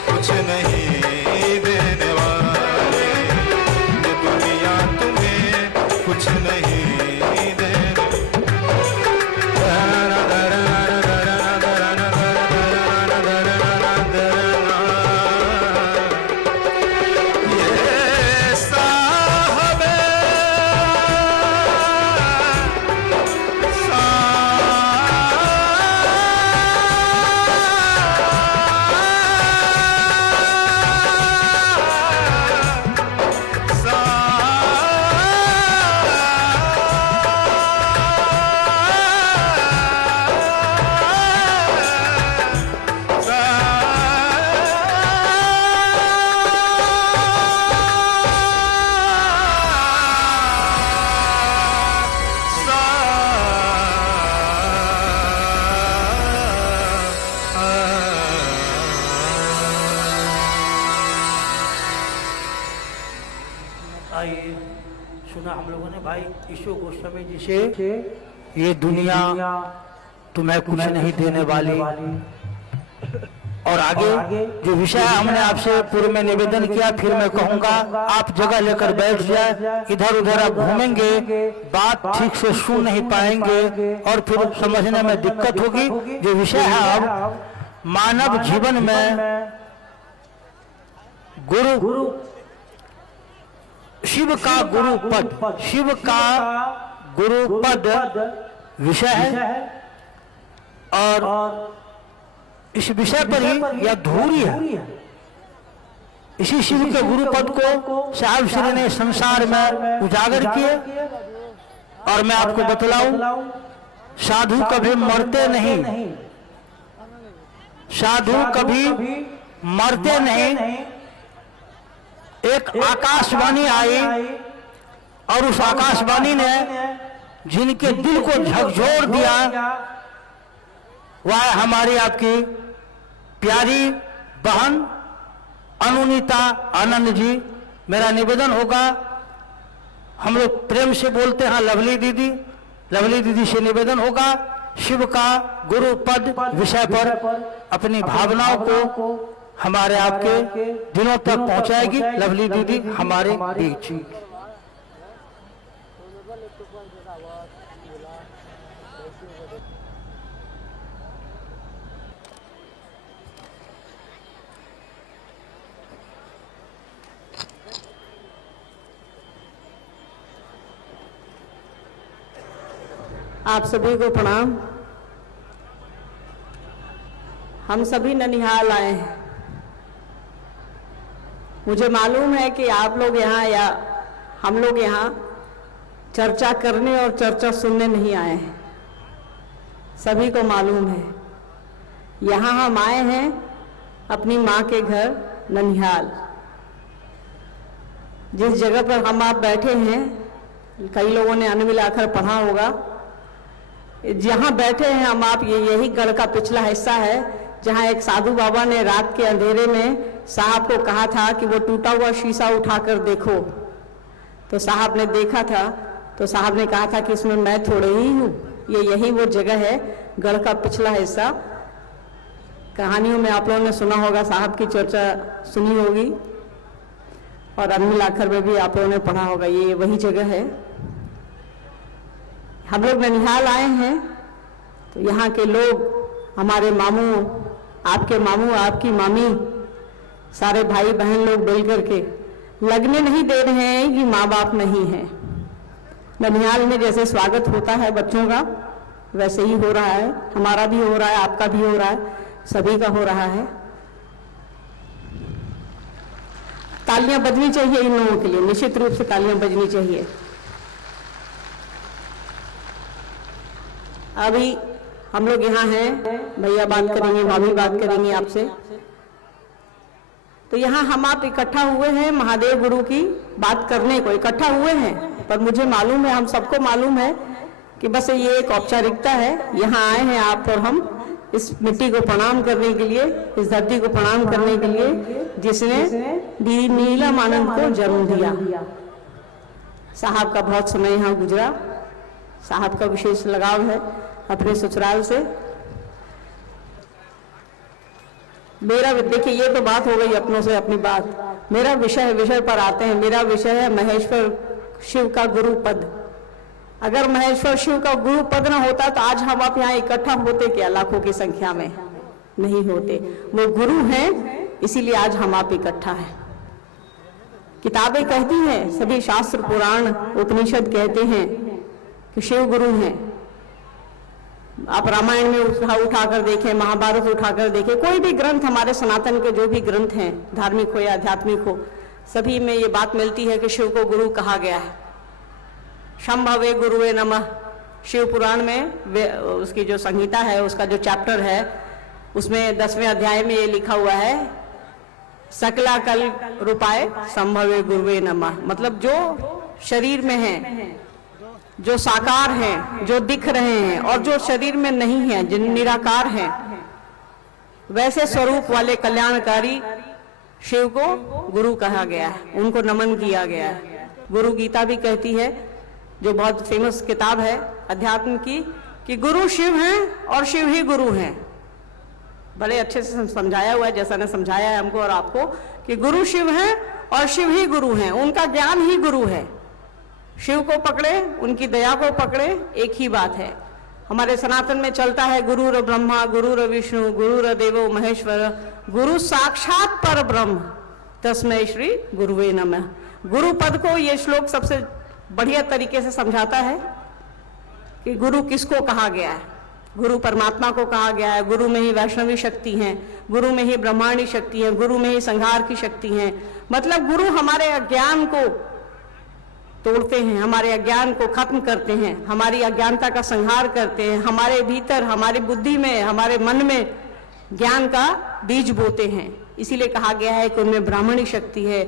कुछ नहीं देने वाली, ये दुनिया तुम्हें कुछ नहीं देने ये साहब आइए सुना हम लोगों ने भाई ईशो गोस्वामी जी से, ये दुनिया तुम्हें कुछ नहीं देने वाली। और आगे जो विषय हमने आपसे पूर्व में निवेदन किया, फिर मैं कहूंगा आप जगह लेकर बैठ जाए, इधर उधर आप घूमेंगे, बात ठीक से सुन नहीं पाएंगे और फिर समझने में दिक्कत होगी। जो विषय है अब मानव जीवन में गुरु, शिव का गुरु पद, शिव का गुरु पद विषय है और इस विषय पर ही यह धूरी है। इसी शिव के गुरु पद को साहब श्री ने संसार में उजागर किए। और मैं आपको बतलाऊं, साधु कभी मरते नहीं, साधु कभी मरते नहीं। एक आकाशवाणी आई और उस आकाशवाणी ने जिनके दिल को झकझोर दिया वह हमारी आपकी प्यारी बहन अनुनीता आनंद जी। मेरा निवेदन होगा, हम लोग प्रेम से बोलते हैं लवली दीदी, लवली दीदी से निवेदन होगा शिव का गुरु पद विषय पर अपनी भावनाओं को हमारे आपके दिलों तक पहुंचाएगी लवली दीदी हमारे बीच। आप सभी को प्रणाम। हम सभी ननिहाल आए हैं। मुझे मालूम है कि आप लोग यहाँ या हम लोग यहाँ चर्चा करने और चर्चा सुनने नहीं आए हैं, सभी को मालूम है। यहाँ हम आए हैं अपनी माँ के घर ननिहाल। जिस जगह पर हम आप बैठे हैं, कई लोगों ने अन्न मिलाकर पढ़ा होगा, जहाँ बैठे हैं हम आप, यही गढ़ का पिछला हिस्सा है जहाँ एक साधु बाबा ने रात के अंधेरे में साहब को कहा था कि वो टूटा हुआ शीशा उठाकर देखो। तो साहब ने देखा था, तो साहब ने कहा था कि इसमें मैं थोड़े ही हूँ, यही वो जगह है, गढ़ का पिछला हिस्सा। कहानियों में आप लोगों ने सुना होगा, साहब की चर्चा सुनी होगी, और अनमिल आखर में भी आप लोगों ने पढ़ा होगा। ये वही जगह है। हम लोग ननिहाल आए हैं तो यहाँ के लोग, हमारे मामू, आपकी मामी, सारे भाई बहन लोग मिल करके लगने नहीं दे रहे हैं कि माँ बाप नहीं है। ननिहाल में जैसे स्वागत होता है बच्चों का, वैसे ही हो रहा है। हमारा भी हो रहा है, आपका भी हो रहा है, सभी का हो रहा है। तालियां बजनी चाहिए इन लोगों के लिए, निश्चित रूप से तालियां बजनी चाहिए। अभी हम लोग यहाँ हैं, भैया बात करेंगे, भाभी बात करेंगे आपसे। तो यहाँ हम आप इकट्ठा हुए हैं महादेव गुरु की बात करने को, इकट्ठा हुए हैं। पर मुझे मालूम है, हम सबको मालूम है कि बस ये एक औपचारिकता है। यहाँ आए हैं आप और हम इस मिट्टी को प्रणाम करने के लिए, इस धरती को प्रणाम करने के लिए जिसने दी नीलम आनंद को जन्म दिया। साहब का बहुत समय यहाँ गुजरा, साहब का विशेष लगाव है अपने ससुराल से। मेरा, देखिए ये तो बात हो गई अपनों से अपनी बात। मेरा विषय पर आते हैं। मेरा विषय है महेश्वर शिव का गुरु पद। अगर महेश्वर शिव का गुरु पद न होता तो आज हम आप यहाँ इकट्ठा होते क्या, लाखों की संख्या में नहीं होते। वो गुरु हैं, इसीलिए आज हम आप इकट्ठा हैं। किताबें कहती हैं, सभी शास्त्र पुराण उपनिषद कहते हैं कि शिव गुरु हैं। आप रामायण में उठाकर देखें, महाभारत उठाकर देखें, कोई भी ग्रंथ, हमारे सनातन के जो भी ग्रंथ हैं, धार्मिक हो या आध्यात्मिक हो, सभी में ये बात मिलती है कि शिव को गुरु कहा गया है। शंभवे गुरुवे नमः, शिव पुराण में उसकी जो संहिता है, उसका जो चैप्टर है, उसमें 10वें अध्याय में ये लिखा हुआ है, सकला कल रूपाय संभवे गुरुवे नमः। मतलब जो शरीर में है, जो साकार हैं, जो दिख रहे हैं, और जो शरीर में नहीं है, जिन निराकार हैं, वैसे स्वरूप वाले कल्याणकारी शिव को गुरु कहा गया है, उनको नमन किया गया है। गुरु गीता भी कहती है, जो बहुत फेमस किताब है अध्यात्म की, कि गुरु शिव हैं और शिव ही गुरु हैं। बड़े अच्छे से समझाया हुआ है, जैसा ने समझाया है हमको और आपको, कि गुरु शिव हैं और शिव ही गुरु हैं। उनका ज्ञान ही गुरु है। शिव को पकड़े, उनकी दया को पकड़े, एक ही बात है। हमारे सनातन में चलता है गुरुर ब्रह्मा, गुरुर विष्णु, गुरुर देवो महेश्वर, गुरु साक्षात पर ब्रह्म, तस्मै श्री गुरुवे नमः। गुरु पद को ये श्लोक सबसे बढ़िया तरीके से समझाता है कि गुरु किसको कहा गया है। गुरु परमात्मा को कहा गया है। गुरु में ही वैष्णवी शक्ति है, गुरु में ही ब्रह्मांडी शक्ति है, गुरु में ही संहार की शक्ति है। मतलब गुरु हमारे अज्ञान को तोड़ते हैं, हमारे अज्ञान को खत्म करते हैं, हमारी अज्ञानता का संहार करते हैं, हमारे भीतर, हमारी बुद्धि में, हमारे मन में ज्ञान का बीज बोते हैं। इसीलिए कहा गया है कि उनमें ब्राह्मणी शक्ति है,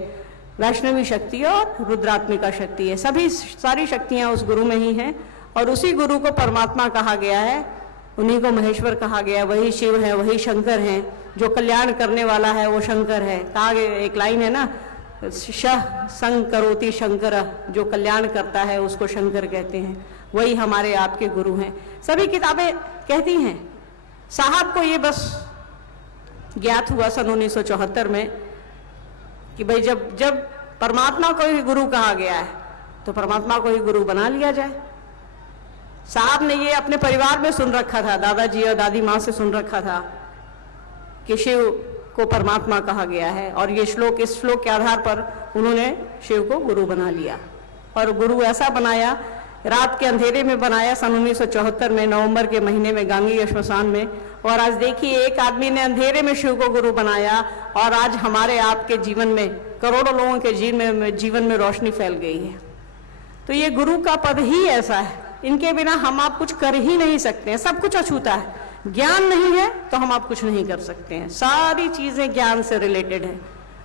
वैष्णवी शक्ति है और रुद्रात्मिका शक्ति है। सारी शक्तियां उस गुरु में ही हैं और उसी गुरु को परमात्मा कहा गया है, उन्हीं को महेश्वर कहा गया। वही शिव है, वही शंकर है, जो कल्याण करने वाला है वो शंकर है। कहा गया, एक लाइन है ना, शह संग करोति शंकर, जो कल्याण करता है उसको शंकर कहते हैं। वही हमारे आपके गुरु हैं। सभी किताबें कहती हैं। साहब को ये बस ज्ञात हुआ सन 1974 में कि भाई जब परमात्मा को ही गुरु कहा गया है तो परमात्मा को ही गुरु बना लिया जाए। साहब ने ये अपने परिवार में सुन रखा था, दादाजी और दादी माँ से सुन रखा था कि शिव को परमात्मा कहा गया है, और ये श्लोक, इस श्लोक के आधार पर उन्होंने शिव को गुरु बना लिया। और गुरु ऐसा बनाया, रात के अंधेरे में बनाया सन 1974 में, नवंबर के महीने में गांगी श्मशान में। और आज देखिए, एक आदमी ने अंधेरे में शिव को गुरु बनाया और आज हमारे आपके जीवन में, करोड़ों लोगों के जीवन में रोशनी फैल गई है। तो ये गुरु का पद ही ऐसा है, इनके बिना हम आप कुछ कर ही नहीं सकते हैं। सब कुछ अछूता है, ज्ञान नहीं है तो हम आप कुछ नहीं कर सकते हैं। सारी चीजें ज्ञान से रिलेटेड है।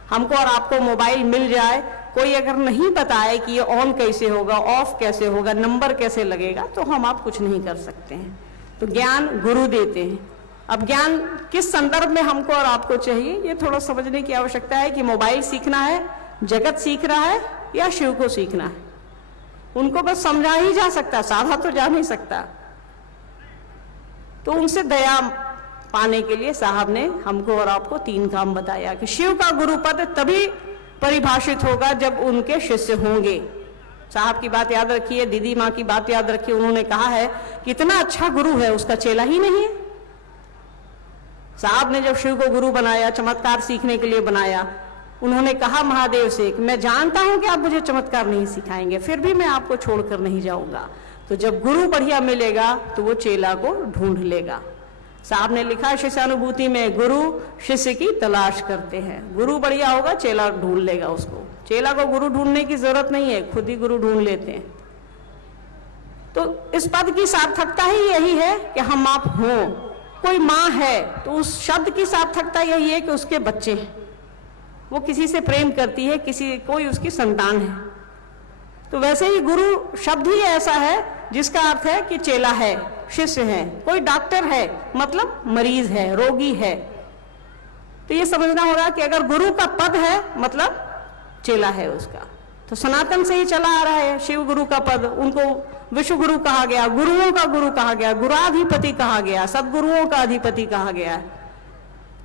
हमको और आपको मोबाइल मिल जाए, कोई अगर नहीं बताए कि ये ऑन कैसे होगा, ऑफ कैसे होगा, नंबर कैसे लगेगा, तो हम आप कुछ नहीं कर सकते हैं। तो ज्ञान गुरु देते हैं। अब ज्ञान किस संदर्भ में हमको और आपको चाहिए, ये थोड़ा समझने की आवश्यकता है कि मोबाइल सीखना है, जगत सीख रहा है, या शिव को सीखना है। उनको बस समझा ही जा सकता, साधा तो जा नहीं सकता। तो उनसे दया पाने के लिए साहब ने हमको और आपको 3 काम बताया कि शिव का गुरु पद तभी परिभाषित होगा जब उनके शिष्य होंगे। साहब की बात याद रखिए, दीदी माँ की बात याद रखिए। उन्होंने कहा है कि इतना अच्छा गुरु है, उसका चेला ही नहीं है। साहब ने जब शिव को गुरु बनाया, चमत्कार सीखने के लिए बनाया, उन्होंने कहा महादेव से कि मैं जानता हूं कि आप मुझे चमत्कार नहीं सिखाएंगे, फिर भी मैं आपको छोड़कर नहीं जाऊंगा। तो जब गुरु बढ़िया मिलेगा तो वो चेला को ढूंढ लेगा। साहब ने लिखा शिष्यानुभूति में, गुरु शिष्य की तलाश करते हैं। गुरु बढ़िया होगा, चेला ढूंढ लेगा उसको। चेला को गुरु ढूंढने की जरूरत नहीं है, खुद ही गुरु ढूंढ लेते हैं। तो इस पद की सार्थकता ही यही है कि हम आप हों। कोई माँ है तो उस शब्द की सार्थकता यही है कि उसके बच्चे हैं, वो किसी से प्रेम करती है, कोई उसकी संतान है। तो वैसे ही गुरु शब्द ही ऐसा है जिसका अर्थ है कि चेला है, शिष्य है। कोई डॉक्टर है मतलब मरीज है, रोगी है। तो ये समझना होगा कि अगर गुरु का पद है मतलब चेला है उसका। तो सनातन से ही चला आ रहा है शिव गुरु का पद। उनको विश्व गुरु कहा गया, गुरुओं का गुरु कहा गया, गुराधिपति कहा गया, सदगुरुओं का अधिपति कहा गया।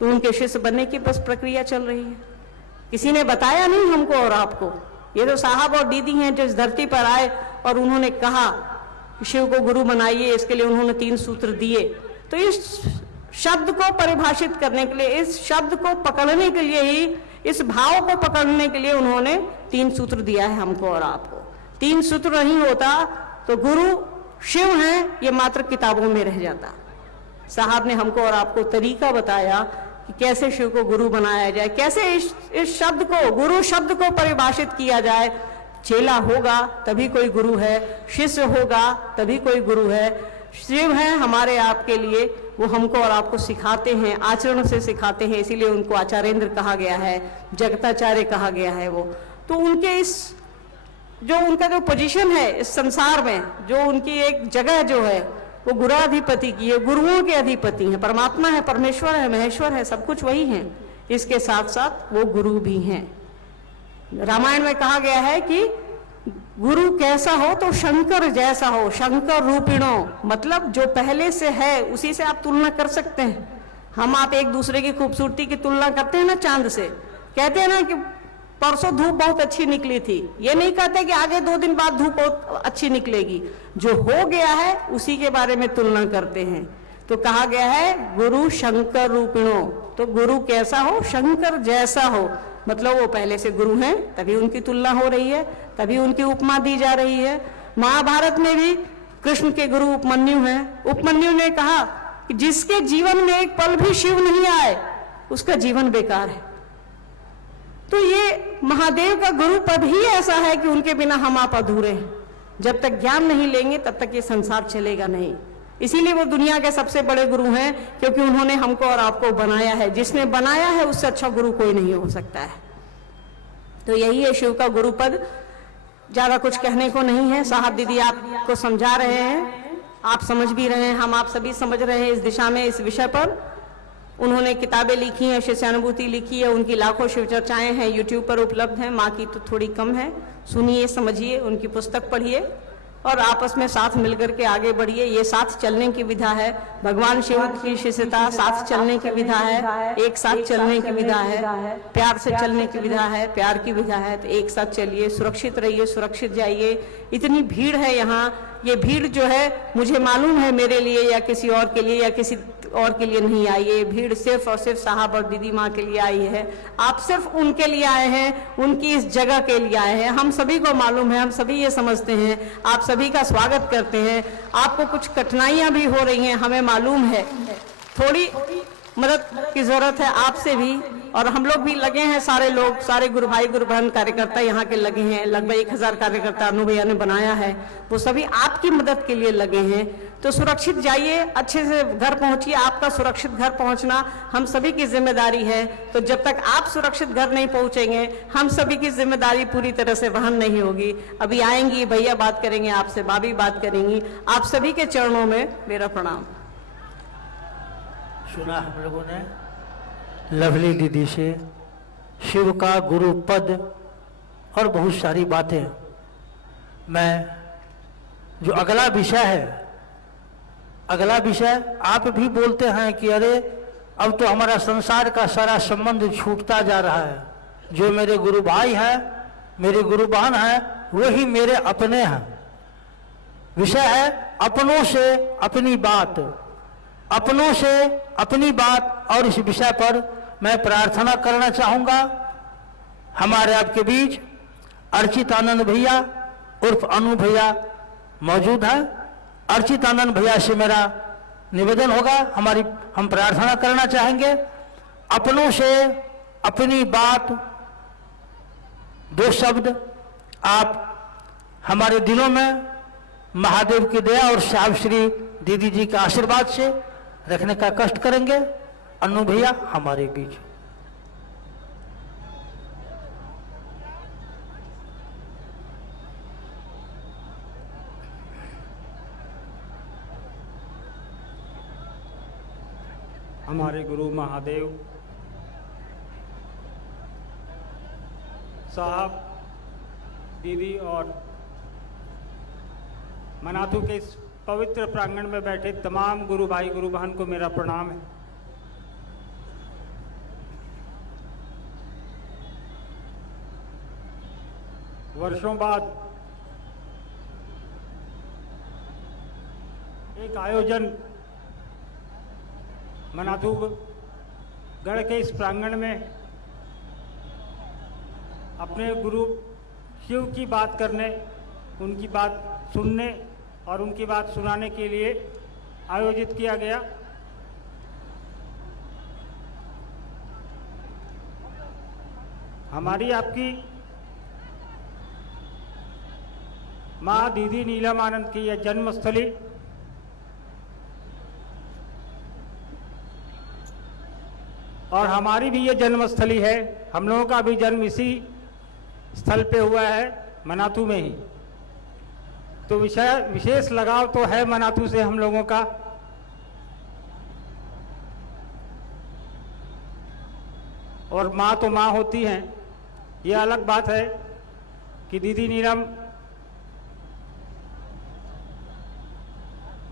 तो उनके शिष्य बनने की बस प्रक्रिया चल रही है। किसी ने बताया नहीं हमको और आपको। ये तो साहब और दीदी हैं जो इस धरती पर आए और उन्होंने कहा शिव को गुरु बनाइए, इसके लिए उन्होंने 3 सूत्र दिए। तो इस शब्द को परिभाषित करने के लिए, इस शब्द को पकड़ने के लिए ही, इस भाव को पकड़ने के लिए उन्होंने 3 सूत्र दिया है हमको और आपको। 3 सूत्र नहीं होता तो गुरु शिव हैं ये मात्र किताबों में रह जाता। साहब ने हमको और आपको तरीका बताया कि कैसे शिव को गुरु बनाया जाए, कैसे इस शब्द को, गुरु शब्द को परिभाषित किया जाए। चेला होगा तभी कोई गुरु है, शिष्य होगा तभी कोई गुरु है। शिव है हमारे आपके लिए, वो हमको और आपको सिखाते हैं, आचरण से सिखाते हैं, इसीलिए उनको आचार्येंद्र कहा गया है, जगताचार्य कहा गया है। वो तो उनके इस जो उनका जो पोजीशन है इस संसार में, जो उनकी एक जगह जो है वो गुराधिपति की है, गुरुओं के अधिपति हैं। परमात्मा है, परमेश्वर है, महेश्वर है, सब कुछ वही है। इसके साथ साथ वो गुरु भी हैं। रामायण में कहा गया है कि गुरु कैसा हो तो शंकर जैसा हो, शंकर रूपिणो, मतलब जो पहले से है उसी से आप तुलना कर सकते हैं। हम आप एक दूसरे की खूबसूरती की तुलना करते हैं ना चांद से। कहते हैं ना कि परसों धूप बहुत अच्छी निकली थी, ये नहीं कहते कि आगे 2 दिन बाद धूप बहुत अच्छी निकलेगी। जो हो गया है उसी के बारे में तुलना करते हैं। तो कहा गया है गुरु शंकर रूपिणो, तो गुरु कैसा हो, शंकर जैसा हो, मतलब वो पहले से गुरु हैं तभी उनकी तुलना हो रही है, तभी उनकी उपमा दी जा रही है। महाभारत में भी कृष्ण के गुरु उपमन्यु हैं। उपमन्यु ने कहा कि जिसके जीवन में एक पल भी शिव नहीं आए उसका जीवन बेकार है। तो ये महादेव का गुरु पद ही ऐसा है कि उनके बिना हम आप अधूरे हैं। जब तक ज्ञान नहीं लेंगे तब तक ये संसार चलेगा नहीं। इसीलिए वो दुनिया के सबसे बड़े गुरु हैं, क्योंकि उन्होंने हमको और आपको बनाया है। जिसने बनाया है उससे अच्छा गुरु कोई नहीं हो सकता है। तो यही है शिव का गुरु पद। ज्यादा कुछ कहने को नहीं है। साहब दीदी आपको समझा रहे हैं, आप समझ भी रहे हैं, हम आप सभी समझ रहे हैं इस दिशा में, इस विषय पर। उन्होंने किताबें लिखी हैं, शिष्यानुभूति लिखी है, उनकी लाखों शिव चर्चाएं हैं, यूट्यूब पर उपलब्ध हैं। माँ की तो थोड़ी कम है। सुनिए, समझिए, उनकी पुस्तक पढ़िए और आपस में साथ मिलकर के आगे बढ़िए। ये साथ चलने की विधा है। भगवान शिव की शिष्यता साथ चलने की विधा है, एक साथ चलने की विधा है, प्यार से चलने की विधा है, प्यार की विधा है। तो एक साथ चलिए, सुरक्षित रहिए, सुरक्षित जाइए। इतनी भीड़ है यहाँ, ये भीड़ जो है मुझे मालूम है मेरे लिए या किसी और के लिए या किसी और के लिए नहीं आई है। ये भीड़ सिर्फ और सिर्फ साहब और दीदी माँ के लिए आई है। आप सिर्फ उनके लिए आए हैं, उनकी इस जगह के लिए आए हैं। हम सभी को मालूम है, हम सभी ये समझते हैं, आप सभी का स्वागत करते हैं। आपको कुछ कठिनाइयां भी हो रही हैं, हमें मालूम है। थोड़ी मदद की जरूरत है आपसे भी, और हम लोग भी लगे हैं, सारे लोग, सारे गुरु भाई गुरु बहन कार्यकर्ता यहाँ के लगे हैं। लगभग 1000 कार्यकर्ता अनु भैया ने बनाया है, वो सभी आपकी मदद के लिए लगे हैं। तो सुरक्षित जाइए, अच्छे से घर पहुंचिए। आपका सुरक्षित घर पहुंचना हम सभी की जिम्मेदारी है। तो जब तक आप सुरक्षित घर नहीं पहुंचेंगे, हम सभी की जिम्मेदारी पूरी तरह से वहन नहीं होगी। अभी आएंगी भैया, बात करेंगे आपसे, भाभी बात करेंगी। आप सभी के चरणों में मेरा प्रणाम। सुना हम लोगों ने लवली दीदी से शिव का गुरु पद और बहुत सारी बातें। मैं जो अगला विषय है, अगला विषय, आप भी बोलते हैं कि अरे अब तो हमारा संसार का सारा संबंध छूटता जा रहा है, जो मेरे गुरु भाई हैं, मेरे गुरु बहन हैं, वही मेरे अपने हैं। विषय है अपनों से अपनी बात, अपनों से अपनी बात। और इस विषय पर मैं प्रार्थना करना चाहूंगा। हमारे आपके बीच अर्चित आनंद भैया उर्फ अनु भैया मौजूद हैं। अर्चित आनंद भैया से मेरा निवेदन होगा, हम प्रार्थना करना चाहेंगे। अपनों से अपनी बात, 2 शब्द आप हमारे दिलों में महादेव की दया और साहब श्री दीदी जी के आशीर्वाद से रखने का कष्ट करेंगे। अनु भैया हमारे बीच। हमारे गुरु महादेव साहब, दीदी और मनाथू के इस पवित्र प्रांगण में बैठे तमाम गुरु भाई गुरु बहन को मेरा प्रणाम है। वर्षों बाद एक आयोजन मनाथू गढ़ के इस प्रांगण में अपने गुरु शिव की बात करने, उनकी बात सुनने और उनकी बात सुनाने के लिए आयोजित किया गया। हमारी आपकी माँ दीदी नीलम आनंद की यह जन्मस्थली और हमारी भी ये जन्मस्थली है। हम लोगों का भी जन्म इसी स्थल पे हुआ है, मनातू में ही। तो विशेष लगाव तो है मनातू से हम लोगों का। और माँ तो माँ होती हैं। ये अलग बात है कि दीदी नीलम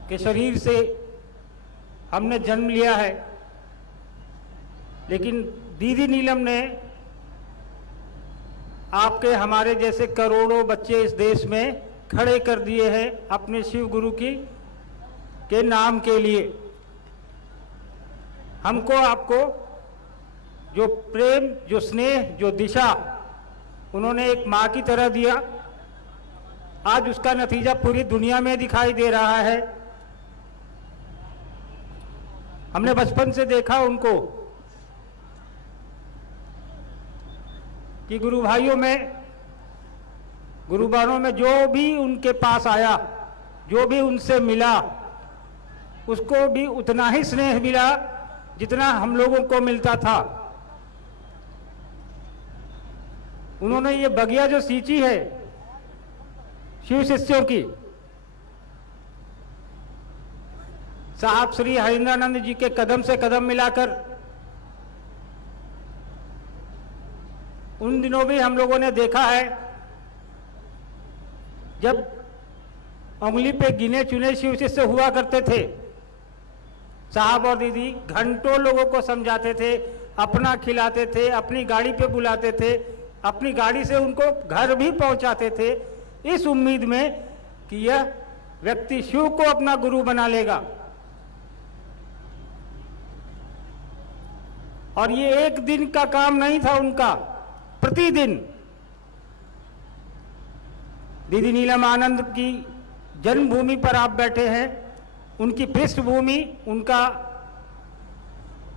के शरीर से हमने जन्म लिया है, लेकिन दीदी नीलम ने आपके हमारे जैसे करोड़ों बच्चे इस देश में खड़े कर दिए हैं अपने शिव गुरु के नाम के लिए। हमको आपको जो प्रेम, जो स्नेह, जो दिशा उन्होंने एक माँ की तरह दिया, आज उसका नतीजा पूरी दुनिया में दिखाई दे रहा है। हमने बचपन से देखा उनको कि गुरु भाइयों में, गुरु बहनों में जो भी उनके पास आया, जो भी उनसे मिला, उसको भी उतना ही स्नेह मिला जितना हम लोगों को मिलता था। उन्होंने ये बगिया जो सींची है शिव शिष्यों की, साहब श्री हरिंद्रानंद जी के कदम से कदम मिलाकर, उन दिनों भी हम लोगों ने देखा है जब उंगली पे गिने चुने शिव शिष्य हुआ करते थे। साहब और दीदी घंटों लोगों को समझाते थे, अपना खिलाते थे, अपनी गाड़ी पे बुलाते थे, अपनी गाड़ी से उनको घर भी पहुंचाते थे, इस उम्मीद में कि यह व्यक्ति शिव को अपना गुरु बना लेगा। और ये एक दिन का काम नहीं था उनका, प्रतिदिन दीदी नीलम आनंद की जन्मभूमि पर आप बैठे हैं। उनकी पृष्ठभूमि, उनका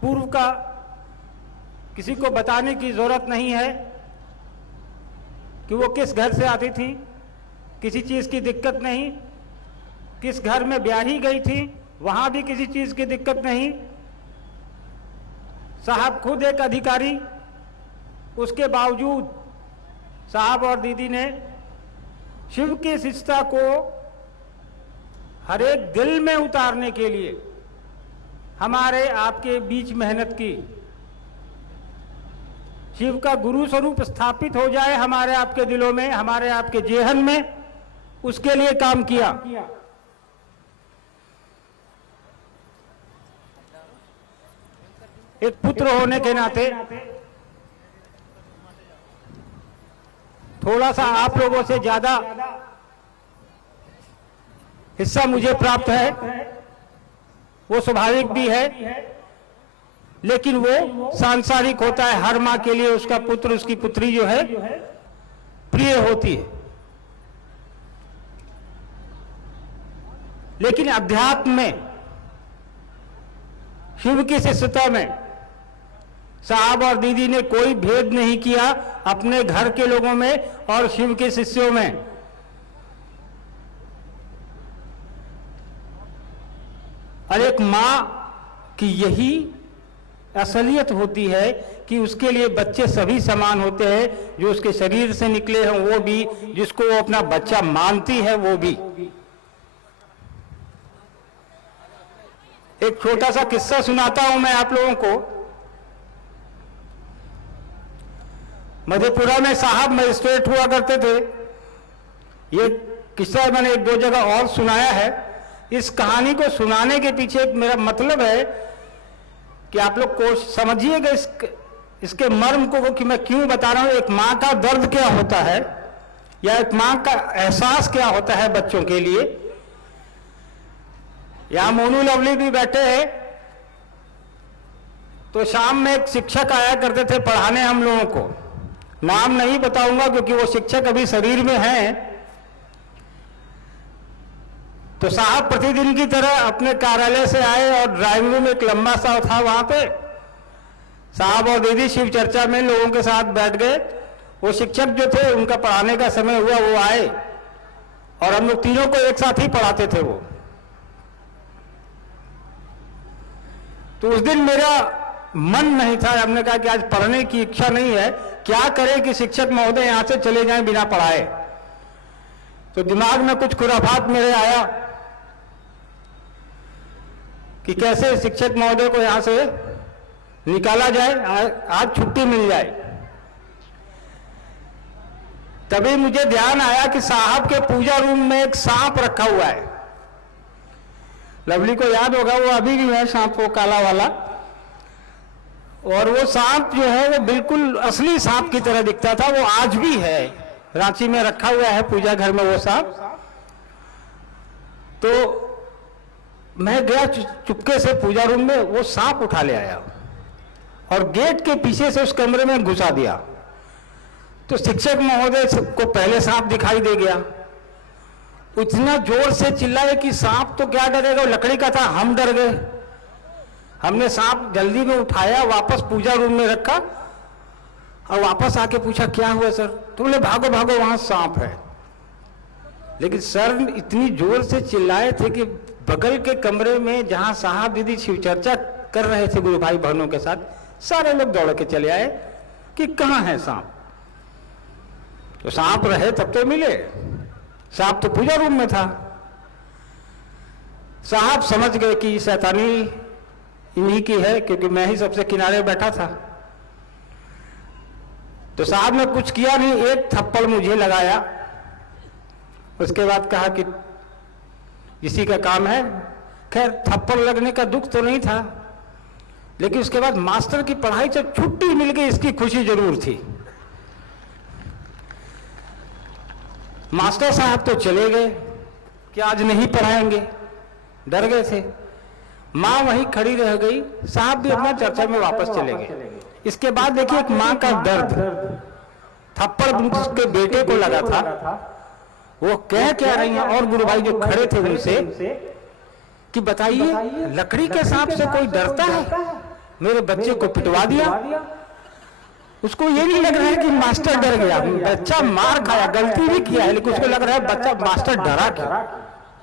पूर्व का किसी को बताने की जरूरत नहीं है कि वो किस घर से आती थी, किसी चीज की दिक्कत नहीं, किस घर में ब्याही गई थी, वहां भी किसी चीज की दिक्कत नहीं। साहब खुद एक अधिकारी, उसके बावजूद साहब और दीदी ने शिव की शिष्टता को हर एक दिल में उतारने के लिए हमारे आपके बीच मेहनत की। शिव का गुरु स्वरूप स्थापित हो जाए हमारे आपके दिलों में, हमारे आपके जेहन में, उसके लिए काम किया। एक पुत्र होने के नाते थोड़ा सा आप लोगों से ज्यादा हिस्सा मुझे प्राप्त है, वो स्वाभाविक भी है, लेकिन वो सांसारिक होता है। हर मां के लिए उसका पुत्र, उसकी पुत्री जो है प्रिय होती है। लेकिन अध्यात्म में, शिव की शिष्यता में साहब और दीदी ने कोई भेद नहीं किया अपने घर के लोगों में और शिव के शिष्यों में। और एक मां की यही असलियत होती है कि उसके लिए बच्चे सभी समान होते हैं, जो उसके शरीर से निकले हैं वो भी, जिसको वो अपना बच्चा मानती है वो भी। एक छोटा सा किस्सा सुनाता हूं मैं आप लोगों को। मधेपुरा में साहब मजिस्ट्रेट हुआ करते थे। ये किस्सा मैंने एक दो जगह और सुनाया है। इस कहानी को सुनाने के पीछे एक मेरा मतलब है कि आप लोग को समझिएगा इसके मर्म को कि मैं क्यों बता रहा हूं। एक मां का दर्द क्या होता है या एक मां का एहसास क्या होता है बच्चों के लिए। यहां मोनू लवली भी बैठे हैं, तो शाम में एक शिक्षक आया करते थे पढ़ाने हम लोगों को। नाम नहीं बताऊंगा क्योंकि वो शिक्षक अभी शरीर में हैं। तो साहब प्रतिदिन की तरह अपने कार्यालय से आए और ड्राइंग रूम एक लंबा सा था, वहां पे साहब और दीदी शिव चर्चा में लोगों के साथ बैठ गए। वो शिक्षक जो थे उनका पढ़ाने का समय हुआ, वो आए और हम लोग तीनों को एक साथ ही पढ़ाते थे वो। तो उस दिन मेरा मन नहीं था, हमने कहा कि आज पढ़ने की इच्छा नहीं है, क्या करें कि शिक्षक महोदय यहां से चले जाएं बिना पढ़ाए। तो दिमाग में कुछ खुराफात मेरे आया कि कैसे शिक्षक महोदय को यहां से निकाला जाए, आज छुट्टी मिल जाए। तभी मुझे ध्यान आया कि साहब के पूजा रूम में एक सांप रखा हुआ है। लवली को याद होगा, वो अभी भी है सांप, वो काला वाला। और वो सांप जो है वो बिल्कुल असली सांप की तरह दिखता था। वो आज भी है, रांची में रखा हुआ है पूजा घर में वो सांप। तो मैं गया चुपके से पूजा रूम में, वो सांप उठा ले आया और गेट के पीछे से उस कमरे में घुसा दिया। तो शिक्षक महोदय को पहले सांप दिखाई दे गया, इतना जोर से चिल्लाए कि सांप तो क्या डरेगा, लकड़ी का था, हम डर गए। हमने सांप जल्दी में उठाया, वापस पूजा रूम में रखा और वापस आके पूछा क्या हुआ सर। तो बोले भागो भागो वहां सांप है। लेकिन सर इतनी जोर से चिल्लाए थे कि बगल के कमरे में जहां साहब दीदी शिव चर्चा कर रहे थे गुरु भाई बहनों के साथ, सारे लोग दौड़ के चले आए कि कहां है सांप। तो सांप रहे तब तो मिले, सांप तो पूजा रूम में था। साहब समझ गए कि शैतानी इन्हीं की है, क्योंकि मैं ही सबसे किनारे बैठा था। तो साहब ने कुछ किया नहीं, एक थप्पड़ मुझे लगाया। उसके बाद कहा कि इसी का काम है। खैर थप्पड़ लगने का दुख तो नहीं था, लेकिन उसके बाद मास्टर की पढ़ाई से छुट्टी मिल गई, इसकी खुशी जरूर थी। मास्टर साहब तो चले गए कि आज नहीं पढ़ाएंगे, डर गए थे। मां वहीं खड़ी रह गई, साहब भी अपना चर्चा में वापस चले गए। इसके बाद देखिए एक मां का दर्द, थप्पड़ जिसके बेटे को लगा था, वो कह क्या रही हैं। और गुरु भाई जो खड़े थे उनसे कि बताइए लकड़ी के सांप से कोई डरता है, मेरे बच्चे को पिटवा दिया। उसको ये नहीं लग रहा है कि मास्टर डर गया, बच्चा मार खाया, गलती भी किया है, लेकिन उसको लग रहा है बच्चा मास्टर डरा क्यों,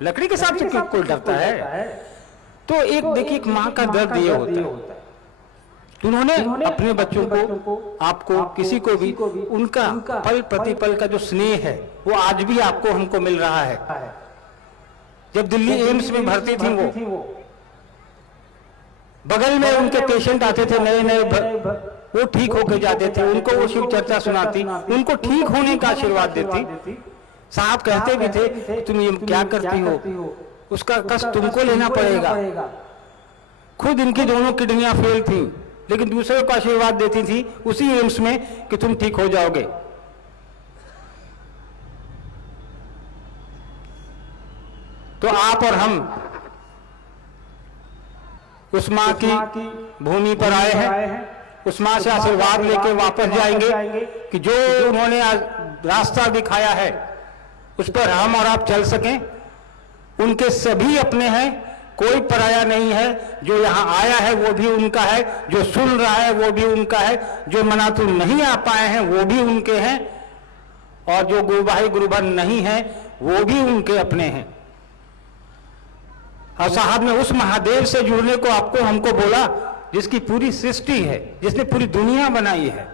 लकड़ी के सांप से कोई डरता है। तो एक देखिए एक मां का दर्द ये होता है। उन्होंने अपने बच्चों को, आपको, किसी को भी, उनका पल प्रतिपल का जो स्नेह है वो आज भी आपको हमको मिल रहा है। जब दिल्ली एम्स में भर्ती थी वो, बगल में उनके पेशेंट आते थे नए नए, वो ठीक होके जाते थे, उनको वो शिव चर्चा सुनाती, उनको ठीक होने का आशीर्वाद देती। साहब कहते भी थे तुम ये क्या करती हो, उसका कष्ट तुमको लेना पड़ेगा। खुद इनकी दोनों किडनियां फेल थी, लेकिन दूसरों को आशीर्वाद देती थी उसी एम्स में कि तुम ठीक हो जाओगे। तो आप और हम उस मां की भूमि पर आए हैं, उस मां से आशीर्वाद लेके वापस जाएंगे कि जो उन्होंने रास्ता दिखाया है उस पर हम और आप चल सकें। उनके सभी अपने हैं, कोई पराया नहीं है। जो यहाँ आया है वो भी उनका है, जो सुन रहा है वो भी उनका है, जो मनातुल नहीं आ पाए हैं वो भी उनके हैं, और जो गुरुभाई गुरुबन नहीं है वो भी उनके अपने हैं। और साहब ने उस महादेव से जुड़ने को आपको हमको बोला जिसकी पूरी सृष्टि है, जिसने पूरी दुनिया बनाई है।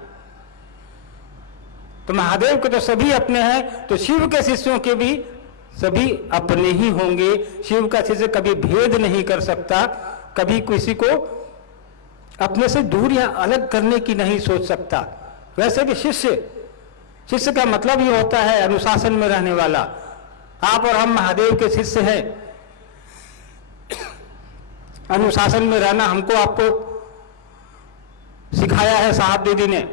तो महादेव के तो सभी अपने हैं, तो शिव के शिष्यों के भी सभी अपने ही होंगे। शिव का शिष्य कभी भेद नहीं कर सकता, कभी किसी को अपने से दूर या अलग करने की नहीं सोच सकता। वैसे भी शिष्य का मतलब ही होता है अनुशासन में रहने वाला। आप और हम महादेव के शिष्य हैं। अनुशासन में रहना हमको आपको सिखाया है साहब दीदी ने।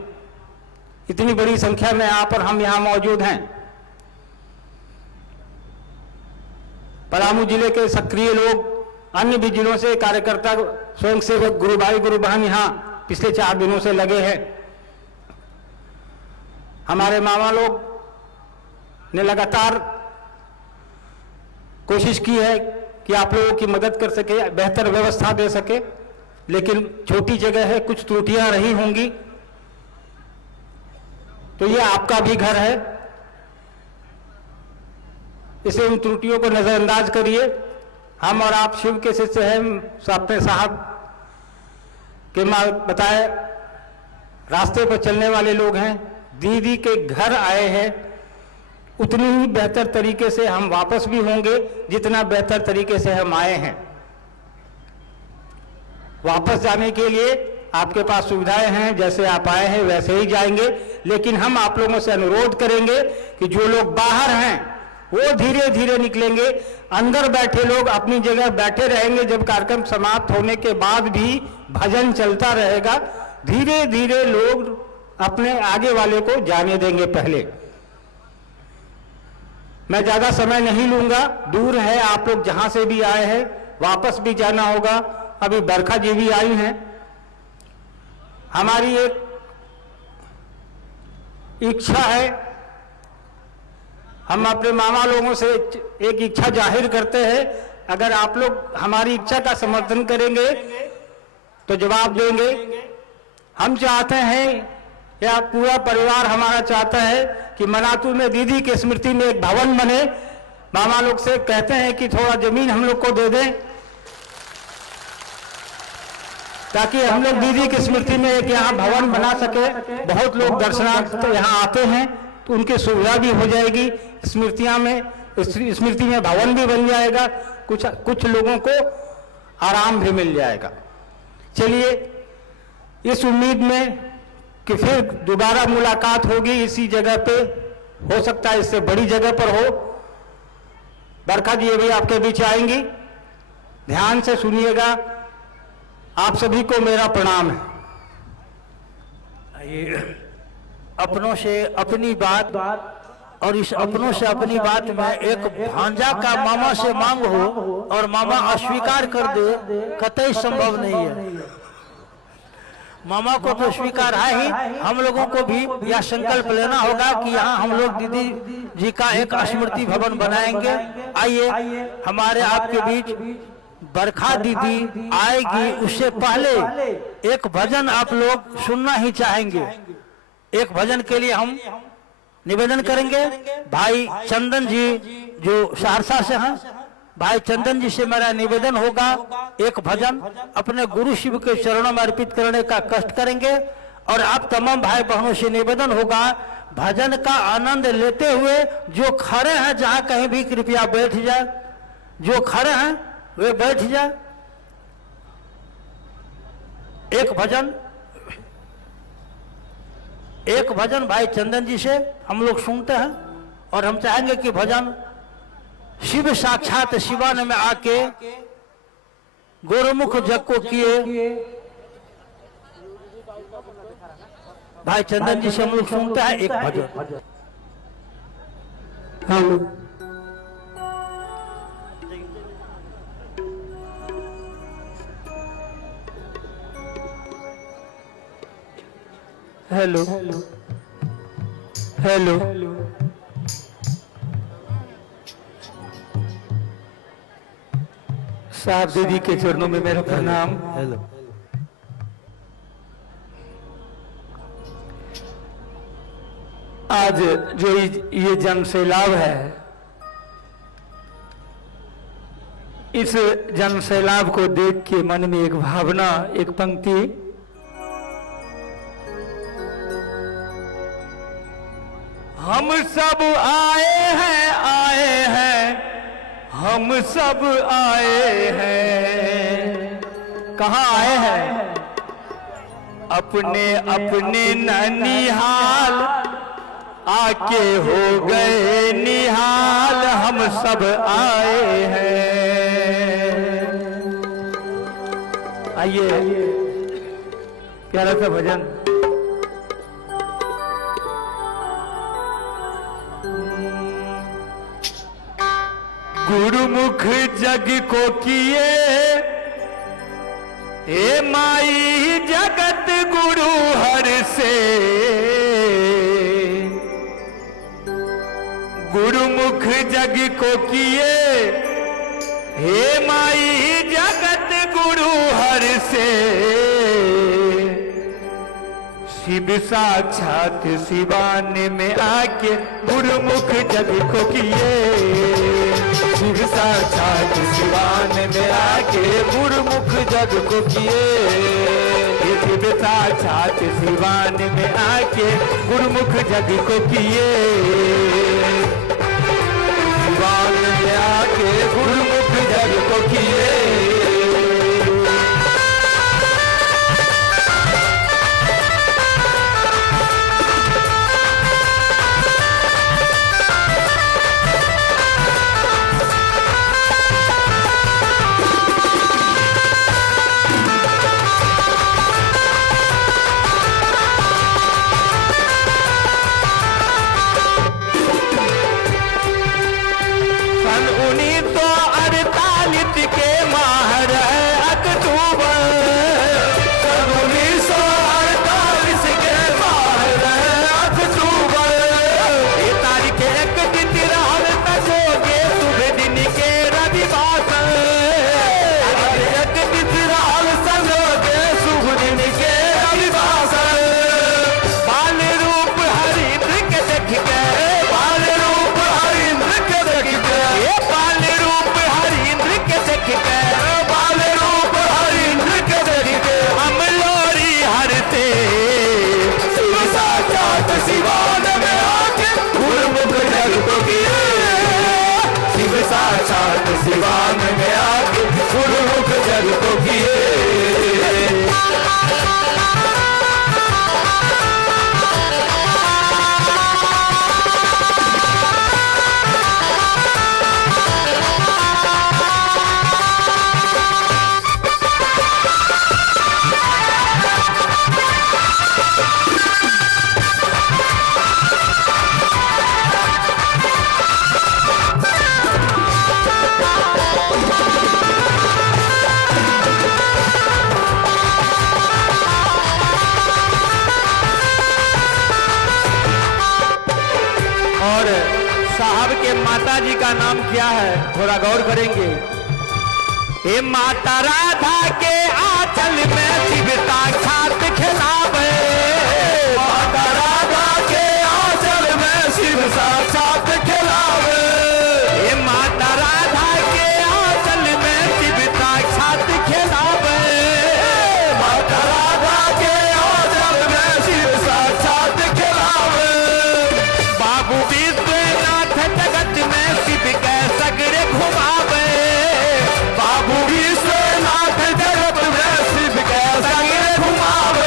इतनी बड़ी संख्या में आप और हम यहां मौजूद हैं। पलामू जिले के सक्रिय लोग, अन्य भी जिलों से कार्यकर्ता, स्वयंसेवक, गुरुभाई गुरुबहन यहां पिछले 4 दिनों से लगे हैं। हमारे मामा लोग ने लगातार कोशिश की है कि आप लोगों की मदद कर सके, बेहतर व्यवस्था दे सके, लेकिन छोटी जगह है, कुछ त्रुटियां रही होंगी। तो ये आपका भी घर है, इसे उन त्रुटियों को नजरअंदाज करिए। हम और आप शिव के शिष्य हैं। अपने साहब के बताए रास्ते पर चलने वाले लोग हैं। दीदी के घर आए हैं, उतनी ही बेहतर तरीके से हम वापस भी होंगे जितना बेहतर तरीके से हम आए हैं। वापस जाने के लिए आपके पास सुविधाएं हैं, जैसे आप आए हैं वैसे ही जाएंगे। लेकिन हम आप लोगों से अनुरोध करेंगे कि जो लोग बाहर हैं वो धीरे धीरे निकलेंगे, अंदर बैठे लोग अपनी जगह बैठे रहेंगे। जब कार्यक्रम समाप्त होने के बाद भी भजन चलता रहेगा, धीरे धीरे लोग अपने आगे वाले को जाने देंगे। पहले मैं ज्यादा समय नहीं लूंगा, दूर है, आप लोग जहां से भी आए हैं वापस भी जाना होगा। अभी बरखा जी भी आई हैं। हमारी एक इच्छा है, हम अपने मामा लोगों से एक इच्छा जाहिर करते हैं। अगर आप लोग हमारी इच्छा का समर्थन करेंगे तो जवाब देंगे। हम चाहते हैं, या पूरा परिवार हमारा चाहता है कि मनातू में दीदी की स्मृति में एक भवन बने। मामा लोग से कहते हैं कि थोड़ा जमीन हम लोग को दे दें, ताकि हम लोग दीदी की स्मृति में एक यहाँ भवन बना सके। बहुत लोग दर्शनार्थ यहाँ आते हैं तो उनकी सुविधा भी हो जाएगी। स्मृति में भवन भी बन जाएगा, कुछ लोगों को आराम भी मिल जाएगा। चलिए, इस उम्मीद में कि फिर दोबारा मुलाकात होगी इसी जगह पे, हो सकता है इससे बड़ी जगह पर हो। बरखा जी अभी आपके बीच आएंगी, ध्यान से सुनिएगा। आप सभी को मेरा प्रणाम है। अपनों से अपनी बात और इस अपनों से अपनी बात में एक भांजा का मामा से मांग हो और मामा अस्वीकार कर दे, कतई संभव नहीं है। मामा को तो स्वीकार है ही, हम लोगों को भी यह संकल्प लेना होगा कि यहाँ हम लोग दीदी जी का एक स्मृति भवन बनाएंगे। आइए, हमारे आपके बीच बरखा दीदी आएगी, उससे पहले एक भजन आप लोग सुनना ही चाहेंगे। एक भजन के लिए हम निवेदन करेंगे। भाई चंदन जी जो सहरसा से हैं, भाई चंदन जी से मेरा निवेदन होगा, एक भजन अपने गुरु शिव के चरणों में अर्पित करने का कष्ट करेंगे। और आप तमाम भाई बहनों से निवेदन होगा, भजन का आनंद लेते हुए जो खड़े हैं जहां कहीं भी कृपया बैठ जाए, जो खड़े हैं वे बैठ जाए। एक भजन भाई चंदन जी से हम लोग सुनते हैं, और हम चाहेंगे कि भजन शिव साक्षात शिवान में आके गोरमुख जग को किए, भाई चंदन जी से हम लोग सुनता है एक भजन। हेलो हेलो हेलो साहब दीदी के चरणों में मेरा प्रणाम। हेलो आज जो ये जन सैलाब है, इस जन सैलाब को देख के मन में एक भावना, एक पंक्ति, हम सब आए हैं, हम सब आए हैं। कहाँ आए हैं? अपने अपने ननिहाल, आके हो गए निहाल, हम सब आए हैं। आइए, प्यारा सा भजन। गुरुमुख जग को किए, हे माई जगत गुरु हर से। गुरुमुख जग को किए, हे माई जगत गुरु हर से। शिव साक्षात सिवान में आके गुरुमुख जग को किए। शिव साक्षात सिवान में आके गुरुमुख जग को किए। शिव साक्षात सिवान में आके गुरुमुख जग को किए। सिवान में आके गुरुमुख जग को किए। सिवान में आके गुरुमुख जग को किए। और साहब के माता जी का नाम क्या है, थोड़ा गौर करेंगे। हे माता राधा के आंचल में शिव साक्षात खिलावे। माता राधा के आंचल में शिव साक्षात खिलावे। हे माता राधा के आंचल में शिव साक्षात खिलावे। माता राधा के आंचल में शिव साक्षात खिलावे। बाबू विश्वनाथ जगत में शिव के सगरे घुमावे। बाबू विश्वनाथ जगत में शिव के सगरे घुमावे।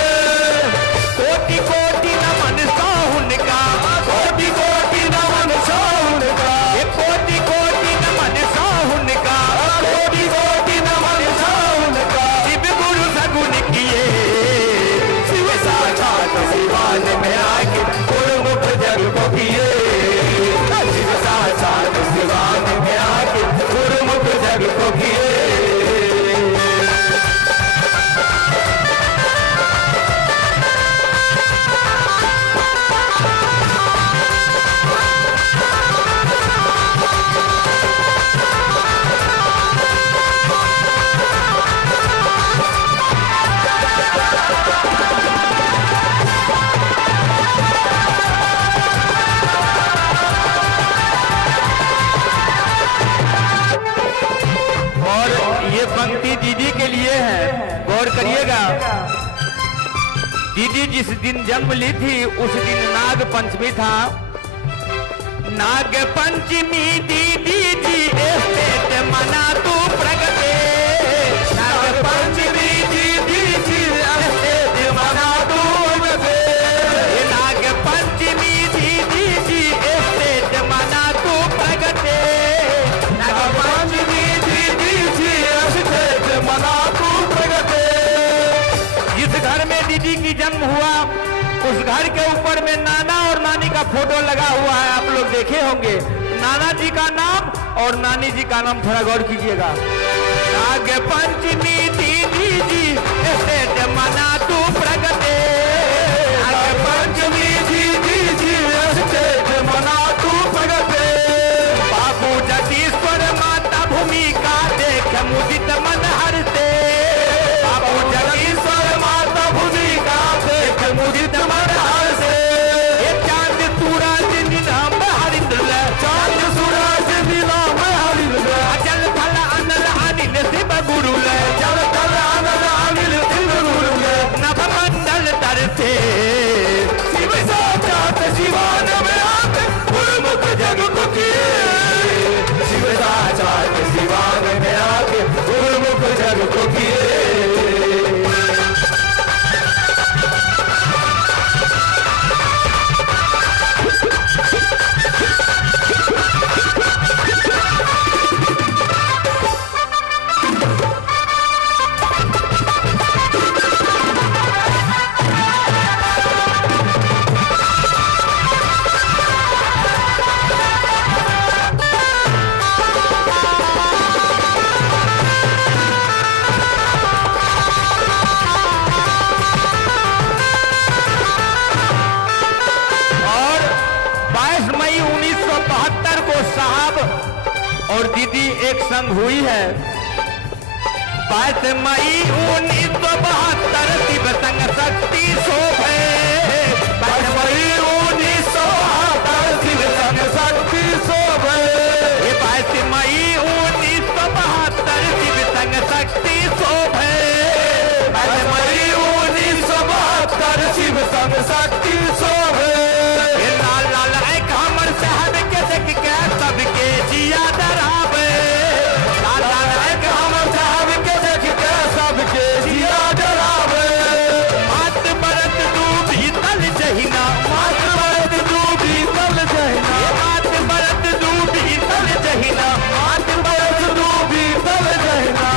दीदी जिस दिन जन्म ली थी उस दिन नाग पंचमी था। नाग पंचमी दीदी जी स्टेट मना तू प्रगटे। नाग पंचमी दीदी जी स्टेट मना तू प्रगटे। नाग पंचमी दीदी जी स्टेट मना तू प्रगटे। नाग पंचमी दीदी जी स्टेट मना तू प्रगटे। जिस घर में दीदी की जन्म हुआ उस घर के ऊपर में नाना और नानी का फोटो लगा हुआ है, आप लोग देखे होंगे। नाना जी का नाम और नानी जी का नाम थोड़ा गौर कीजिएगा। नाग पंचमी दीदी जी स्टेट मना तू प्रगटे। नाग पंचमी दीदी जी स्टेट मना तू प्रगटे। बाबू जगदीश्वर माता भूमिका देख मुदित मन हरते। बाबू जगदीश्वर माता भूमिका देख मुदित मन हरते। ये चांद सूरज नीलाम हरिंद्र, चांद सूरज नीलाम हरिंद्र। जल थल अनल अनिल शिव गुरु, जल थल अनल अनिल शिव गुरु। नभ मंडल तरते शिव साक्षात शिवान में आके गुरुमुख जग को किए। शिव साक्षात शिवान में आके गुरुमुख जग को किए। और दीदी एक संग हुई है। 22 मई 1972 शिव संग शक्ति शोभे। 22 मई 1972 शिव संग शक्ति शोभे। 22 मई 1972 शिव संग शक्ति शोभे। 22 मई 1972 शिव संग शक्ति शोभे। लाल लाल एक हमर साहब के देख के सबके जिया डरावे। लाल लाल एक हमर साहब के देख के सबके जिया डरावे। मात बरत डूबी तल जहिना, मात बरत डूबी तल जहिना। मात बरत डूबी तल जहिना, मात बरत डूबी तल जहिना।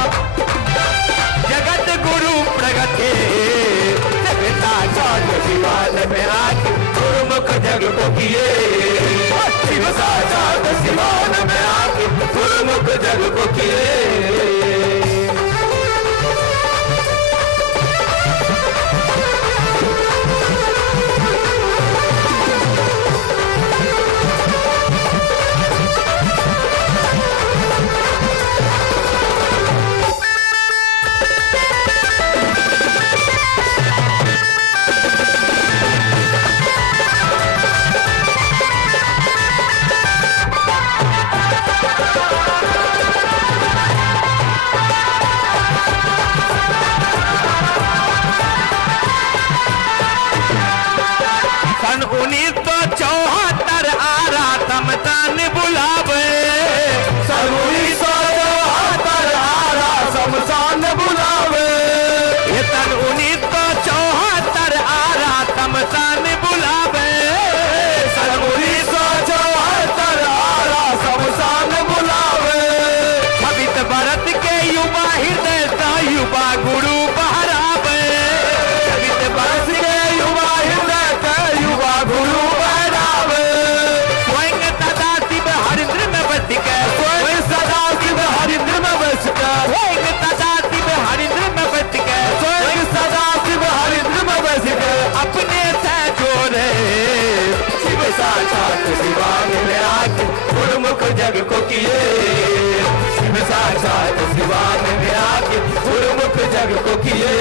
जगत गुरु प्रगटे जगता चाट शिवान में आके गुरुमुख जग को किए। शिव साक्षात शिवान में आके गुरुमुख जग को किए। सन 1974 आरा समतान बुलावे। सन 1974 आरा समतान बुलावे। ये सन 1974 आरा समतान बुलावे। सन 1974 आरा समतान बुलावे। पवित्र व्रत के युवा हृदय सा युवा गुरु बहरावे। पवित्र व्रत के युवा हृदय का युवा गुरु बहरावे। स्वयं सदा शिव हरिंद्र में बस के, स्वयं सदा शिव हरिंद्र में बस के, स्वयं सदा शिव हरिंद्र में बस के, स्वयं सदा शिव हरिंद्र में बस के। अपने से जोड़े शिव साक्षात शिवान में आके गुरुमुख जग को किए। शिव साक्षात शिवान में आके गुरुमुख जग को किए।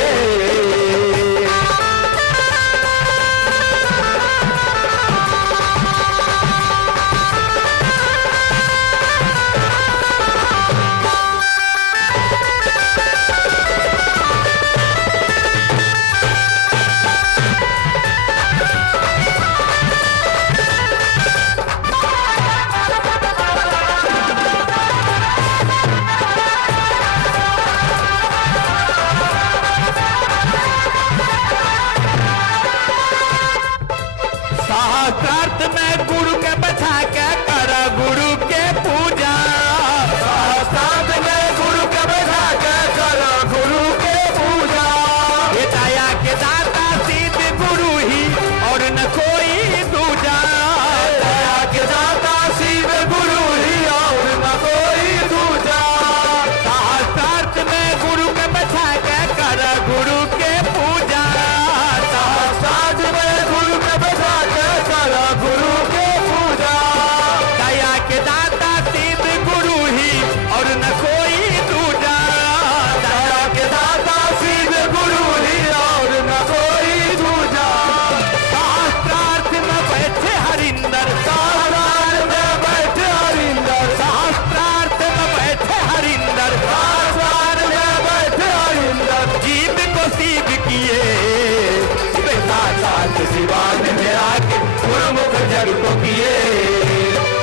साक्षात सिवान में आके गुरुमुख जग को किए,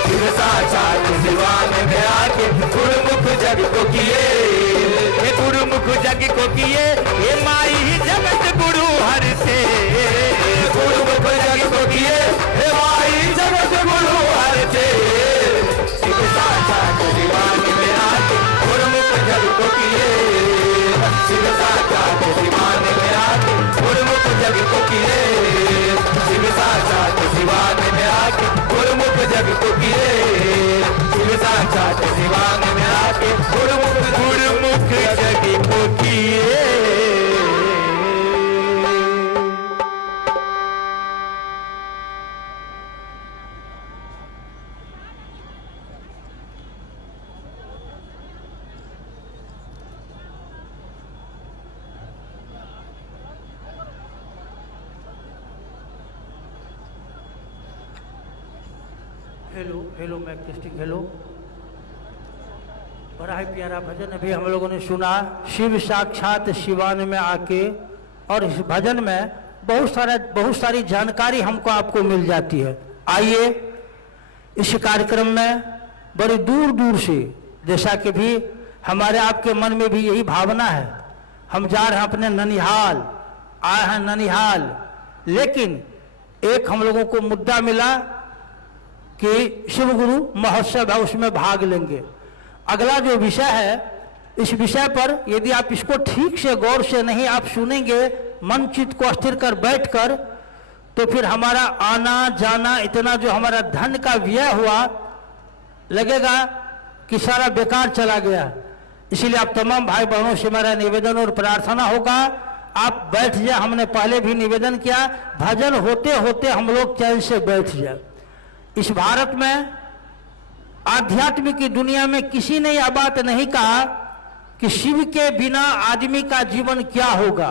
शिव साक्षात सिवान में आके गुरुमुख जग को किए, ये गुरुमुख जग को किए, ये माई ही जगत गुरु हर से, गुरुमुख जग को किए, ये माई जगत गुरु हर से, शिव साक्षात सिवान में आके गुरुमुख जग को किए, शिव साक्षात सिवान में आके गुरुमुख जग को किए, शिव साक्षात सिवान में आके गुरुमुख जग को किए, शिव साक्षात सिवान में आके गुरुमुख जग को किए। Hello hello mic testing hello. बड़ा ही प्यारा भजन अभी हम लोगों ने सुना, शिव साक्षात शिवान में आके, और इस भजन में बहुत सारी जानकारी हमको आपको मिल जाती है। आइए इस कार्यक्रम में बड़ी दूर दूर से, जैसा कि भी हमारे आपके मन में भी यही भावना है, हम जा रहे हैं अपने ननिहाल, आए हैं ननिहाल, लेकिन एक हम लोगों को मुद्दा मिला कि शिव गुरु महोत्सव है, उसमें भाग लेंगे। अगला जो विषय है, इस विषय पर यदि आप इसको ठीक से गौर से नहीं आप सुनेंगे, मन चित्त को स्थिर कर बैठकर, तो फिर हमारा आना जाना, इतना जो हमारा धन का व्यय हुआ, लगेगा कि सारा बेकार चला गया। इसलिए आप तमाम भाई बहनों से मेरा निवेदन और प्रार्थना होगा, आप बैठ जाए। हमने पहले भी निवेदन किया, भजन होते होते हम लोग चैन से बैठ जाए। इस भारत में आध्यात्म की दुनिया में किसी ने यह बात नहीं कहा कि शिव के बिना आदमी का जीवन क्या होगा।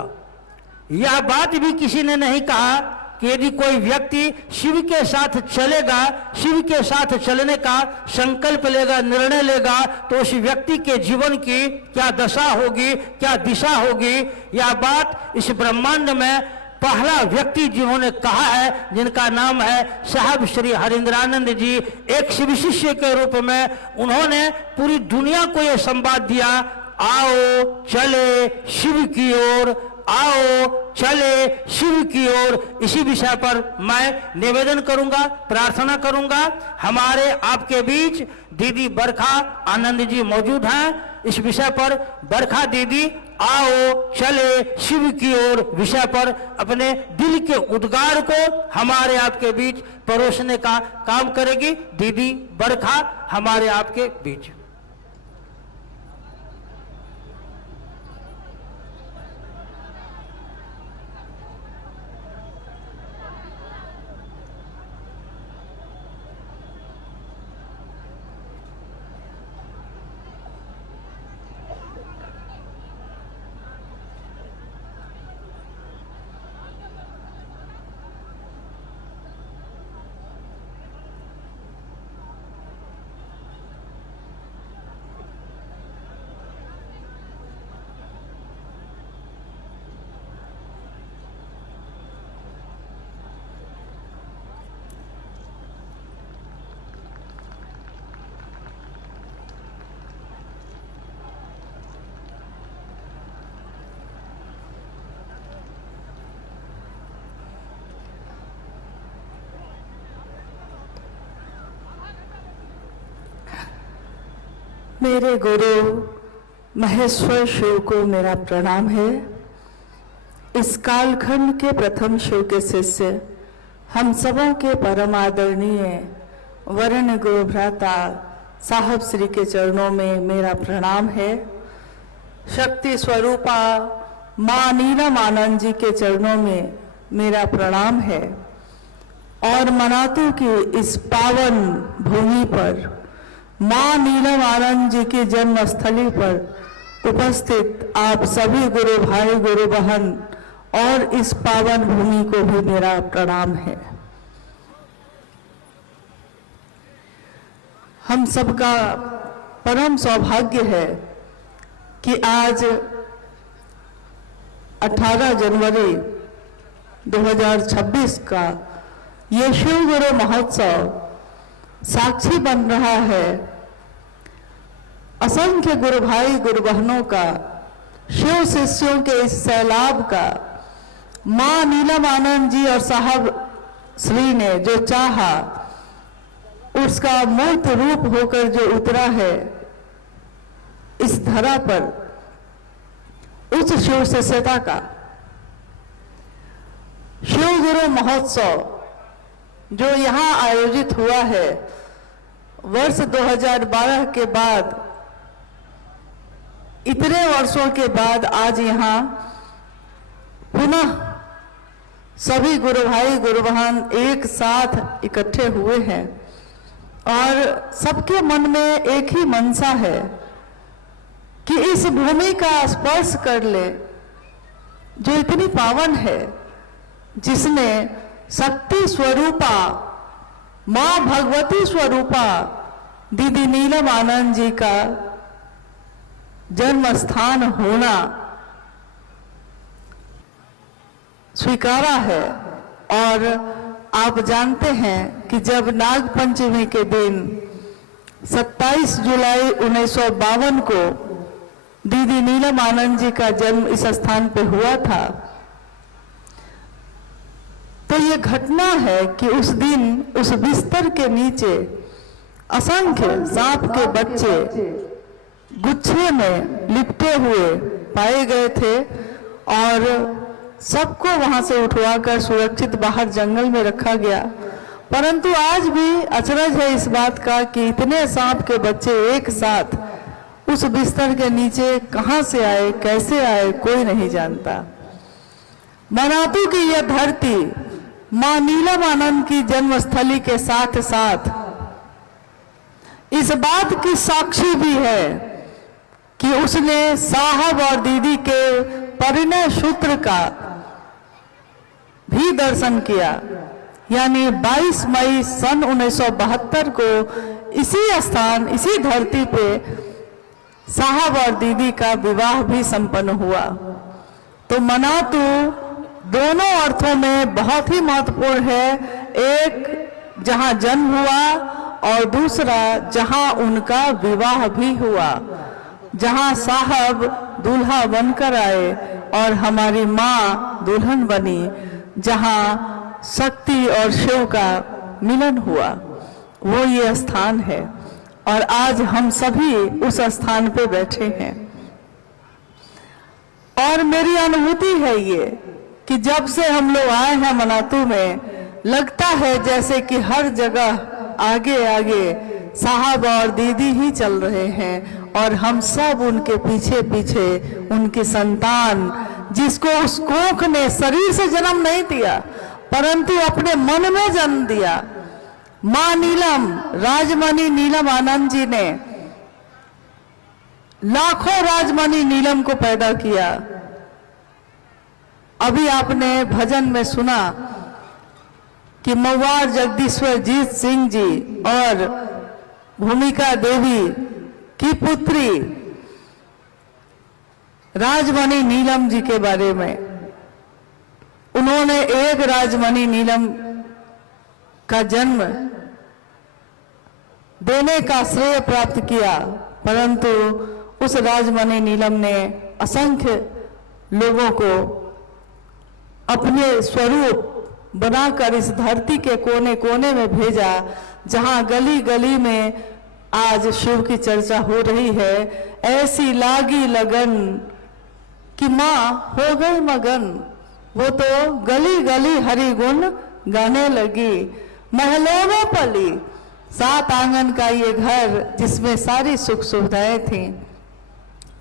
यह बात भी किसी ने नहीं कहा कि यदि कोई व्यक्ति शिव के साथ चलेगा, शिव के साथ चलने का संकल्प लेगा, निर्णय लेगा, तो उस व्यक्ति के जीवन की क्या दशा होगी, क्या दिशा होगी। यह बात इस ब्रह्मांड में पहला व्यक्ति जिन्होंने कहा है, जिनका नाम है साहब श्री हरिंद्रानंद जी, एक शिव शिष्य के रूप में उन्होंने पूरी दुनिया को यह संवाद दिया, आओ चले शिव की ओर, आओ चले शिव की ओर। इसी विषय पर मैं निवेदन करूंगा, प्रार्थना करूंगा। हमारे आपके बीच दीदी बरखा आनंद जी मौजूद हैं। इस विषय पर बरखा दीदी आओ चले शिव की ओर विषय पर अपने दिल के उद्गार को हमारे आपके बीच परोसने का काम करेगी। दीदी बरखा हमारे आपके बीच। मेरे गुरु महेश्वर शिव को मेरा प्रणाम है। इस कालखंड के प्रथम शिव के शिष्य, हम सबों के परम आदरणीय वरण गुरु भ्राता साहब श्री के चरणों में मेरा प्रणाम है। शक्ति स्वरूपा माँ नीलम आनंद जी के चरणों में मेरा प्रणाम है। और मनातू की इस पावन भूमि पर माँ नीलम आनंद जी की जन्मस्थली पर उपस्थित आप सभी गुरु भाई गुरु बहन और इस पावन भूमि को भी मेरा प्रणाम है। हम सबका परम सौभाग्य है कि आज 18 जनवरी 2026 का ये शिव गुरु महोत्सव साक्षी बन रहा है असंख्य गुरु भाई गुरु बहनों का, शिव शिष्यों के इस सैलाब का। मां नीलम आनंद जी और साहब श्री ने जो चाहा उसका मूर्त रूप होकर जो उतरा है इस धरा पर, उस शिव शिष्यता का शिव गुरु महोत्सव जो यहाँ आयोजित हुआ है वर्ष 2012 के बाद, इतने वर्षों के बाद आज यहाँ पुनः सभी गुरु भाई गुरु बहन एक साथ इकट्ठे हुए हैं और सबके मन में एक ही मनसा है कि इस भूमि का स्पर्श कर ले जो इतनी पावन है, जिसने शक्ति स्वरूपा मां भगवती स्वरूपा दीदी नीलम आनंद जी का जन्म स्थान होना स्वीकारा है। और आप जानते हैं कि जब नाग पंचमी के दिन 27 जुलाई 1952 को दीदी नीलम आनंद जी का जन्म इस स्थान पे हुआ था, तो ये घटना है कि उस दिन उस बिस्तर के नीचे असंख्य सांप के बच्चे गुच्छे में लिपटे हुए पाए गए थे और सबको वहां से उठवाकर सुरक्षित बाहर जंगल में रखा गया। परंतु आज भी अचरज है इस बात का कि इतने सांप के बच्चे एक साथ उस बिस्तर के नीचे कहां से आए, कैसे आए, कोई नहीं जानता। मनातू की यह धरती मां नीलम आनंद की जन्मस्थली के साथ साथ इस बात की साक्षी भी है कि उसने साहब और दीदी के परिणय सूत्र का भी दर्शन किया। यानी 22 मई सन 1972 को इसी स्थान, इसी धरती पे साहब और दीदी का विवाह भी संपन्न हुआ। तो मनातू दोनों अर्थों में बहुत ही महत्वपूर्ण है, एक जहां जन्म हुआ और दूसरा जहां उनका विवाह भी हुआ, जहां साहब दूल्हा बनकर आए और हमारी मां दुल्हन बनी, जहां शक्ति और शिव का मिलन हुआ, वो ये स्थान है। और आज हम सभी उस स्थान पे बैठे हैं और मेरी अनुभूति है ये कि जब से हम लोग आए हैं मनातू में, लगता है जैसे कि हर जगह आगे आगे साहब और दीदी ही चल रहे हैं और हम सब उनके पीछे पीछे उनकी संतान, जिसको उस कोख ने शरीर से जन्म नहीं दिया परंतु अपने मन में जन्म दिया। मां नीलम, राजमणि नीलम आनंद जी ने लाखों राजमणि नीलम को पैदा किया। अभी आपने भजन में सुना कि मवार जगदीश्वर जीत सिंह जी और भूमिका देवी की पुत्री राजमणि नीलम जी के बारे में। उन्होंने एक राजमणि नीलम का जन्म देने का श्रेय प्राप्त किया, परंतु उस राजमणि नीलम ने असंख्य लोगों को अपने स्वरूप बनाकर इस धरती के कोने कोने में भेजा, जहां गली गली में आज शिव की चर्चा हो रही है। ऐसी लागी लगन कि मां हो गई मगन, वो तो गली गली हरि गुण गाने लगी। महलों में पली 7 आंगन का ये घर, जिसमें सारी सुख सुविधाएं थी,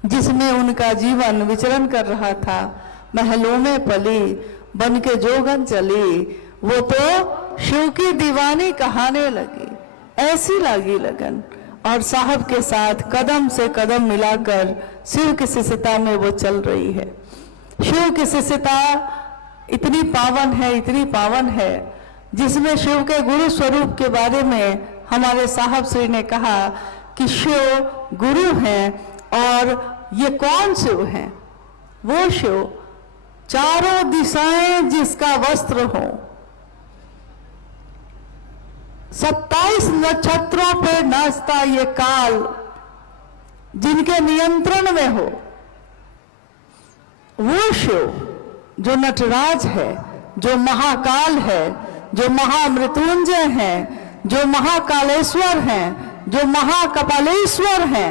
जिसमें उनका जीवन विचरण कर रहा था। महलों में पली बन के जोगन चली, वो तो शिव की दीवानी कहाने लगी। ऐसी लागी लगन और साहब के साथ कदम से कदम मिलाकर शिव की शिष्यता में वो चल रही है। शिव की शिष्यता इतनी पावन है, इतनी पावन है, जिसमें शिव के गुरु स्वरूप के बारे में हमारे साहब श्री ने कहा कि शिव गुरु हैं। और ये कौन शिव हैं? वो शिव चारों दिशाएं जिसका वस्त्र हो, 27 नक्षत्रों पे नाचता ये काल जिनके नियंत्रण में हो, वो शिव जो नटराज है, जो महाकाल है, जो महामृत्युंजय हैं, जो महाकालेश्वर हैं, जो महाकपालेश्वर हैं,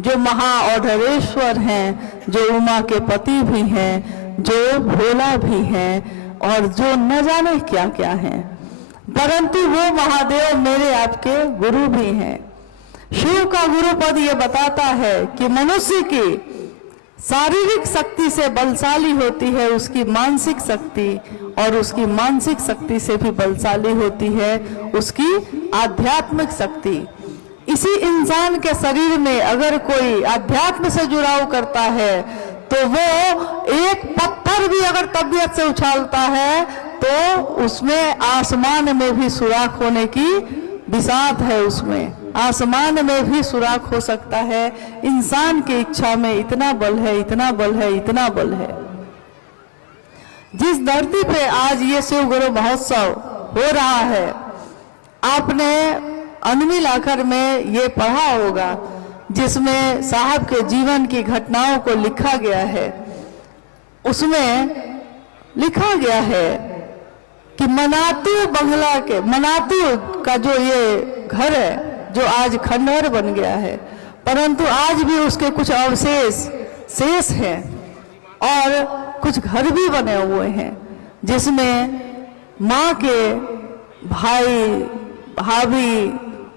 जो महाऔढ़ेश्वर हैं, जो उमा के पति भी हैं, जो भोला भी हैं और जो न जाने क्या क्या हैं, परंतु वो महादेव मेरे आपके गुरु भी हैं। शिव का गुरुपद ये बताता है कि मनुष्य की शारीरिक शक्ति से बलशाली होती है उसकी मानसिक शक्ति, और उसकी मानसिक शक्ति से भी बलशाली होती है उसकी आध्यात्मिक शक्ति। इसी इंसान के शरीर में अगर कोई अध्यात्म से जुड़ाव करता है तो वो एक पत्थर भी अगर तबीयत से उछालता है तो उसमें आसमान में भी सुराख होने की बिसात है, उसमें आसमान में भी सुराख हो सकता है। इंसान की इच्छा में इतना बल है, इतना बल है, इतना बल है। जिस धरती पे आज ये शिव गुरु महोत्सव हो रहा है, आपने अनमिल आखर में ये पढ़ा होगा जिसमें साहब के जीवन की घटनाओं को लिखा गया है। उसमें लिखा गया है कि मनातू बंगला के, मनातू का जो ये घर है जो आज खंडहर बन गया है, परंतु आज भी उसके कुछ अवशेष शेष हैं और कुछ घर भी बने हुए हैं जिसमें माँ के भाई भाभी,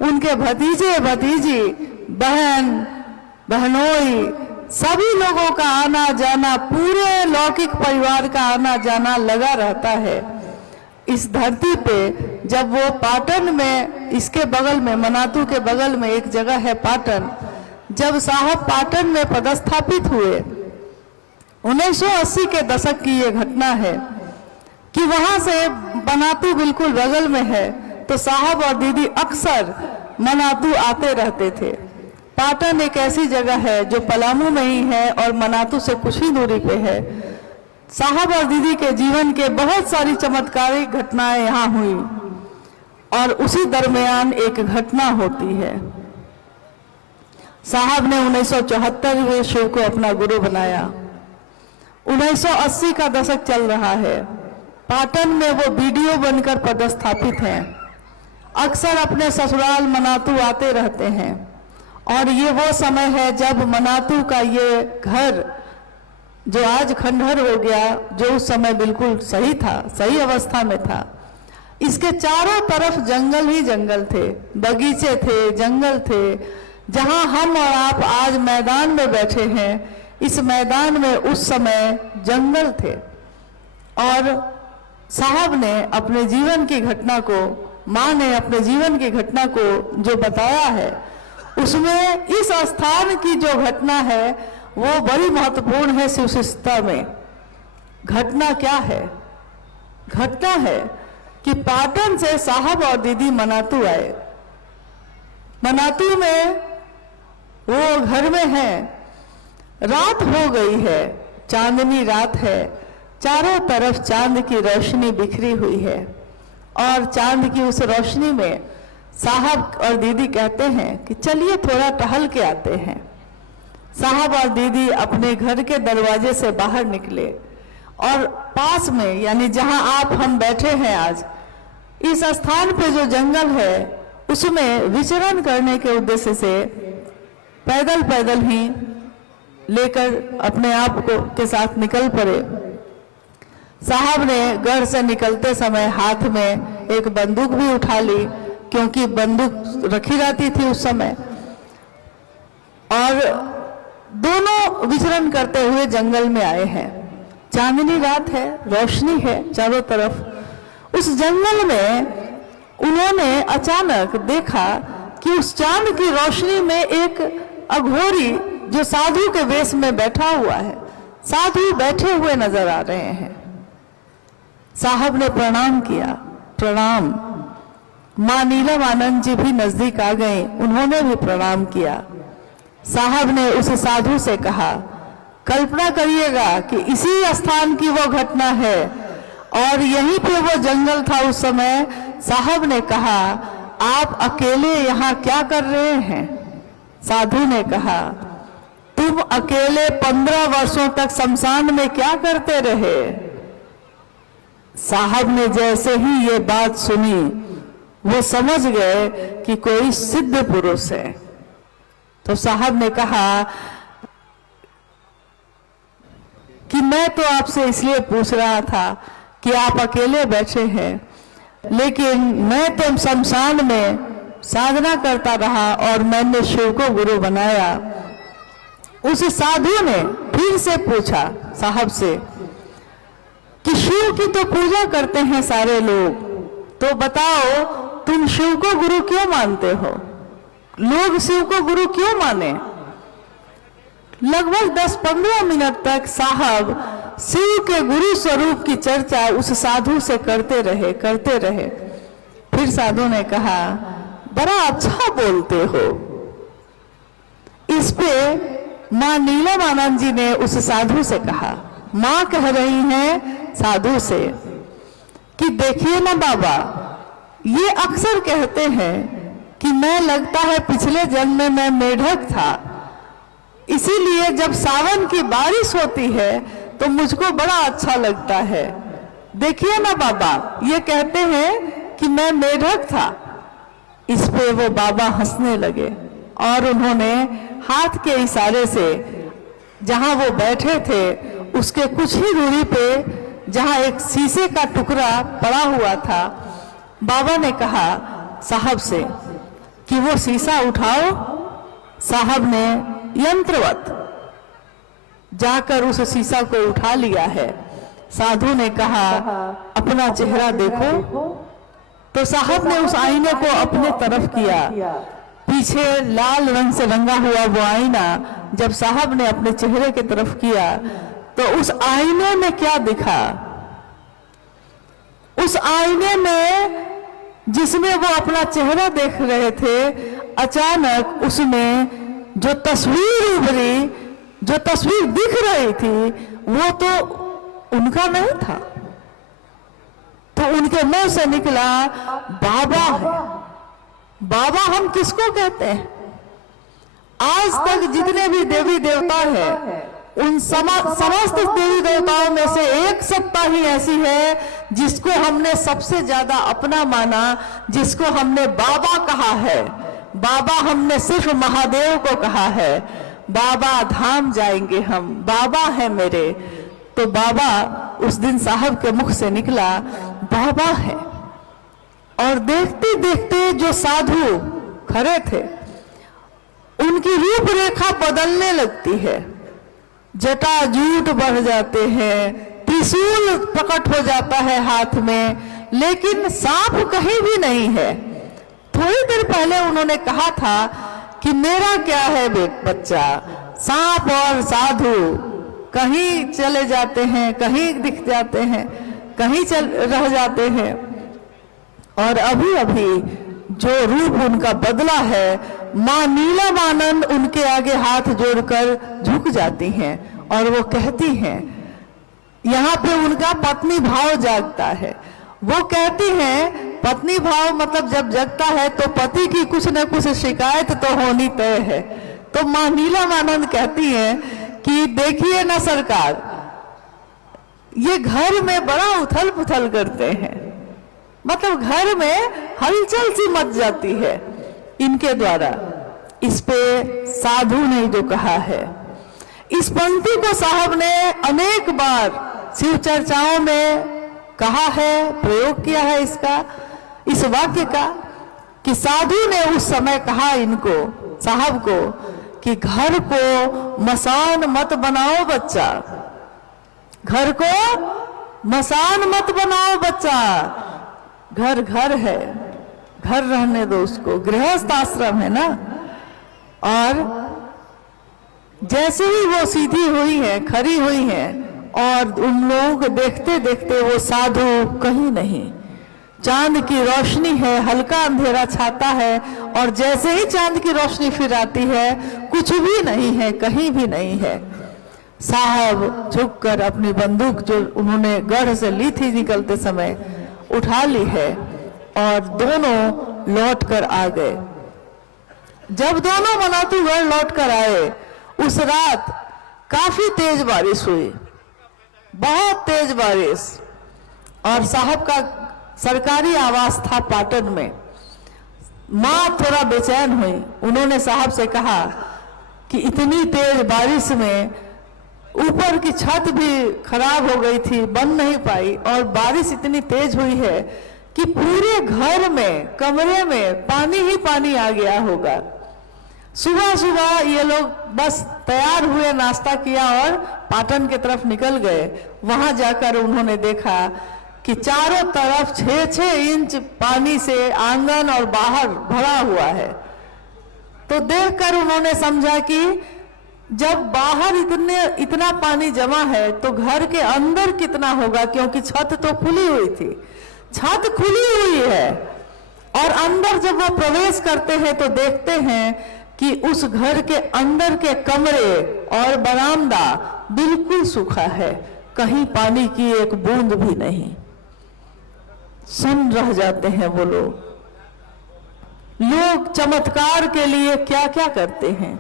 उनके भतीजे भतीजी, बहन बहनोई, सभी लोगों का आना जाना, पूरे लौकिक परिवार का आना जाना लगा रहता है इस धरती पे। जब वो पाटन में, इसके बगल में, मनातू के बगल में एक जगह है पाटन, जब साहब पाटन में पदस्थापित हुए, 1980 के दशक की ये घटना है कि वहां से मनातू बिल्कुल बगल में है, तो साहब और दीदी अक्सर मनातू आते रहते थे। पाटन एक ऐसी जगह है जो पलामू में ही है और मनातू से कुछ ही दूरी पे है। साहब और दीदी के जीवन के बहुत सारी चमत्कारिक घटनाएं यहाँ हुई और उसी दरमियान एक घटना होती है। साहब ने 1974 में शिव को अपना गुरु बनाया। 1980 का दशक चल रहा है। पाटन में वो बीडीओ बनकर पदस्थापित हैं। अक्सर अपने ससुराल मनातू आते रहते हैं और ये वो समय है जब मनातू का ये घर जो आज खंडहर हो गया, जो उस समय बिल्कुल सही था, सही अवस्था में था, इसके चारों तरफ जंगल ही जंगल थे, बगीचे थे, जंगल थे। जहां हम और आप आज मैदान में बैठे हैं, इस मैदान में उस समय जंगल थे। और साहब ने अपने जीवन की घटना को, माँ ने अपने जीवन की घटना को जो बताया है, उसमें इस स्थान की जो घटना है वो बड़ी महत्वपूर्ण है शिवशिष्टता में। घटना क्या है? घटना है कि पाटन से साहब और दीदी मनातू आए। मनातू में वो घर में है, रात हो गई है, चांदनी रात है, चारों तरफ चांद की रोशनी बिखरी हुई है और चांद की उस रोशनी में साहब और दीदी कहते हैं कि चलिए थोड़ा टहल के आते हैं। साहब और दीदी अपने घर के दरवाजे से बाहर निकले और पास में, यानी जहां आप हम बैठे हैं आज, इस स्थान पे जो जंगल है उसमें विचरण करने के उद्देश्य से पैदल पैदल ही लेकर अपने आप को के साथ निकल पड़े। साहब ने घर से निकलते समय हाथ में एक बंदूक भी उठा ली, क्योंकि बंदूक रखी रहती थी उस समय, और दोनों विचरण करते हुए जंगल में आए हैं। चांदनी रात है, रोशनी है चारों तरफ। उस जंगल में उन्होंने अचानक देखा कि उस चांद की रोशनी में एक अघोरी जो साधु के वेश में बैठा हुआ है, साधु बैठे हुए नजर आ रहे हैं। साहब ने प्रणाम किया। प्रणाम। मां नीलम आनंद जी भी नजदीक आ गए, उन्होंने भी प्रणाम किया। साहब ने उस साधु से कहा कल्पना करिएगा कि इसी स्थान की वो घटना है और यहीं पे वो जंगल था उस समय। साहब ने कहा, आप अकेले यहाँ क्या कर रहे हैं? साधु ने कहा, तुम अकेले 15 वर्षों तक शमशान में क्या करते रहे? साहब ने जैसे ही ये बात सुनी वो समझ गए कि कोई सिद्ध पुरुष है। तो साहब ने कहा कि मैं तो आपसे इसलिए पूछ रहा था कि आप अकेले बैठे हैं, लेकिन मैं तो शमशान में साधना करता रहा और मैंने शिव को गुरु बनाया। उस साधु ने फिर से पूछा साहब से कि शिव की तो पूजा करते हैं सारे लोग, तो बताओ तुम शिव को गुरु क्यों मानते हो? लोग शिव को गुरु क्यों माने? लगभग 10-15 मिनट तक साहब शिव के गुरु स्वरूप की चर्चा उस साधु से करते रहे। फिर साधु ने कहा, बड़ा अच्छा बोलते हो। इस पे मां नीलम आनंद जी ने उस साधु से कहा, मां कह रही हैं साधु से कि देखिए ना बाबा, ये अक्सर कहते हैं कि मैं लगता है पिछले जन्म में मैं मेढक था, इसीलिए जब सावन की बारिश होती है तो मुझको बड़ा अच्छा लगता है। देखिए ना बाबा, ये कहते हैं कि मैं मेढक था। इस पे वो बाबा हंसने लगे और उन्होंने हाथ के इशारे से जहां वो बैठे थे उसके कुछ ही दूरी पे जहां एक शीशे का टुकड़ा पड़ा हुआ था, बाबा ने कहा साहब से कि वो शीशा उठाओ। साहब ने यंत्रवत जाकर उस शीशा को उठा लिया है। साधु ने कहा, अपना चेहरा देखो। तो साहब ने उस आईने को अपने तरफ किया। पीछे लाल रंग से रंगा हुआ वो आईना जब साहब ने अपने चेहरे की तरफ किया तो उस आईने में क्या दिखा? उस आईने में जिसमें वो अपना चेहरा देख रहे थे, अचानक उसमें जो तस्वीर उभरी, जो तस्वीर दिख रही थी, वो तो उनका नहीं था। तो उनके मुंह से निकला, बाबा है। बाबा हम किसको कहते हैं? आज तक जितने भी देवी देवता हैं, उन समस्त देवी देवताओं में से एक सत्ता ही ऐसी है जिसको हमने सबसे ज्यादा अपना माना, जिसको हमने बाबा कहा है। बाबा हमने सिर्फ महादेव को कहा है, बाबा धाम जाएंगे हम, बाबा है मेरे। तो बाबा उस दिन साहब के मुख से निकला, बाबा है। और देखते देखते जो साधु खड़े थे उनकी रूपरेखा बदलने लगती है। जटाजूट बढ़ जाते हैं, त्रिशूल प्रकट हो जाता है हाथ में, लेकिन सांप कहीं भी नहीं है। थोड़ी देर पहले उन्होंने कहा था कि मेरा क्या है बच्चा, सांप और साधु कहीं चले जाते हैं, कहीं दिख जाते हैं, कहीं रह जाते हैं। और अभी अभी जो रूप उनका बदला है, मां नीलम आनंद उनके आगे हाथ जोड़कर झुक जाती हैं और वो कहती हैं, यहाँ पे उनका पत्नी भाव जागता है। वो कहती हैं, पत्नी भाव मतलब जब जगता है तो पति की कुछ न कुछ शिकायत तो होनी तय है। तो मां नीलम आनंद कहती हैं कि देखिए ना सरकार, ये घर में बड़ा उथल पुथल करते हैं, मतलब घर में हलचल सी मच जाती है इनके द्वारा। इस पे साधु ने जो कहा है, इस पंक्ति को साहब ने अनेक बार शिव चर्चाओं में कहा है, प्रयोग किया है इसका, इस वाक्य का, कि साधु ने उस समय कहा इनको, साहब को, कि घर को मसान मत बनाओ बच्चा, घर को मसान मत बनाओ बच्चा, घर घर है, घर रहने दो उसको, गृहस्थ आश्रम है ना। और जैसे ही वो सीधी हुई है, खड़ी हुई है, और उन लोगों को देखते देखते वो साधु कहीं नहीं, चांद की रोशनी है, हल्का अंधेरा छाता है, और जैसे ही चांद की रोशनी फिर आती है, कुछ भी नहीं है, कहीं भी नहीं है। साहब झुककर अपनी बंदूक जो उन्होंने गढ़ से ली थी निकलते समय उठा ली है और दोनों लौट कर आ गए। जब दोनों मनातूगढ़ लौट कर आए उस रात काफी तेज बारिश हुई, बहुत तेज बारिश, और साहब का सरकारी आवास था पाटन में। माँ थोड़ा बेचैन हुई, उन्होंने साहब से कहा कि इतनी तेज बारिश में ऊपर की छत भी खराब हो गई थी, बन नहीं पाई, और बारिश इतनी तेज हुई है कि पूरे घर में कमरे में पानी ही पानी आ गया होगा। सुबह सुबह ये लोग बस तैयार हुए, नाश्ता किया और पाटन की तरफ निकल गए। वहां जाकर उन्होंने देखा कि चारों तरफ 6-6 इंच पानी से आंगन और बाहर भरा हुआ है। तो देखकर उन्होंने समझा कि जब बाहर इतना पानी जमा है तो घर के अंदर कितना होगा, क्योंकि छत तो खुली हुई थी, छत खुली हुई है। और अंदर जब वो प्रवेश करते हैं तो देखते हैं कि उस घर के अंदर के कमरे और बरामदा बिल्कुल सूखा है, कहीं पानी की एक बूंद भी नहीं। सुन रह जाते हैं वो लोग चमत्कार के लिए क्या क्या करते हैं।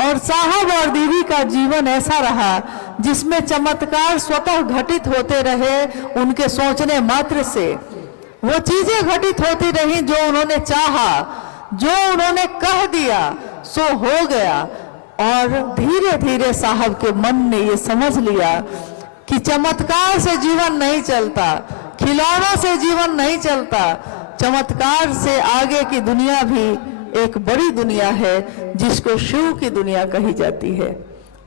और साहब और दीदी का जीवन ऐसा रहा जिसमें चमत्कार स्वतः घटित होते रहे, उनके सोचने मात्र से वो चीजें घटित होती रही जो उन्होंने चाहा, जो उन्होंने कह दिया सो हो गया। और धीरे धीरे साहब के मन ने ये समझ लिया कि चमत्कार से जीवन नहीं चलता, खिलौनों से जीवन नहीं चलता, चमत्कार से आगे की दुनिया भी एक बड़ी दुनिया है जिसको शिव की दुनिया कही जाती है।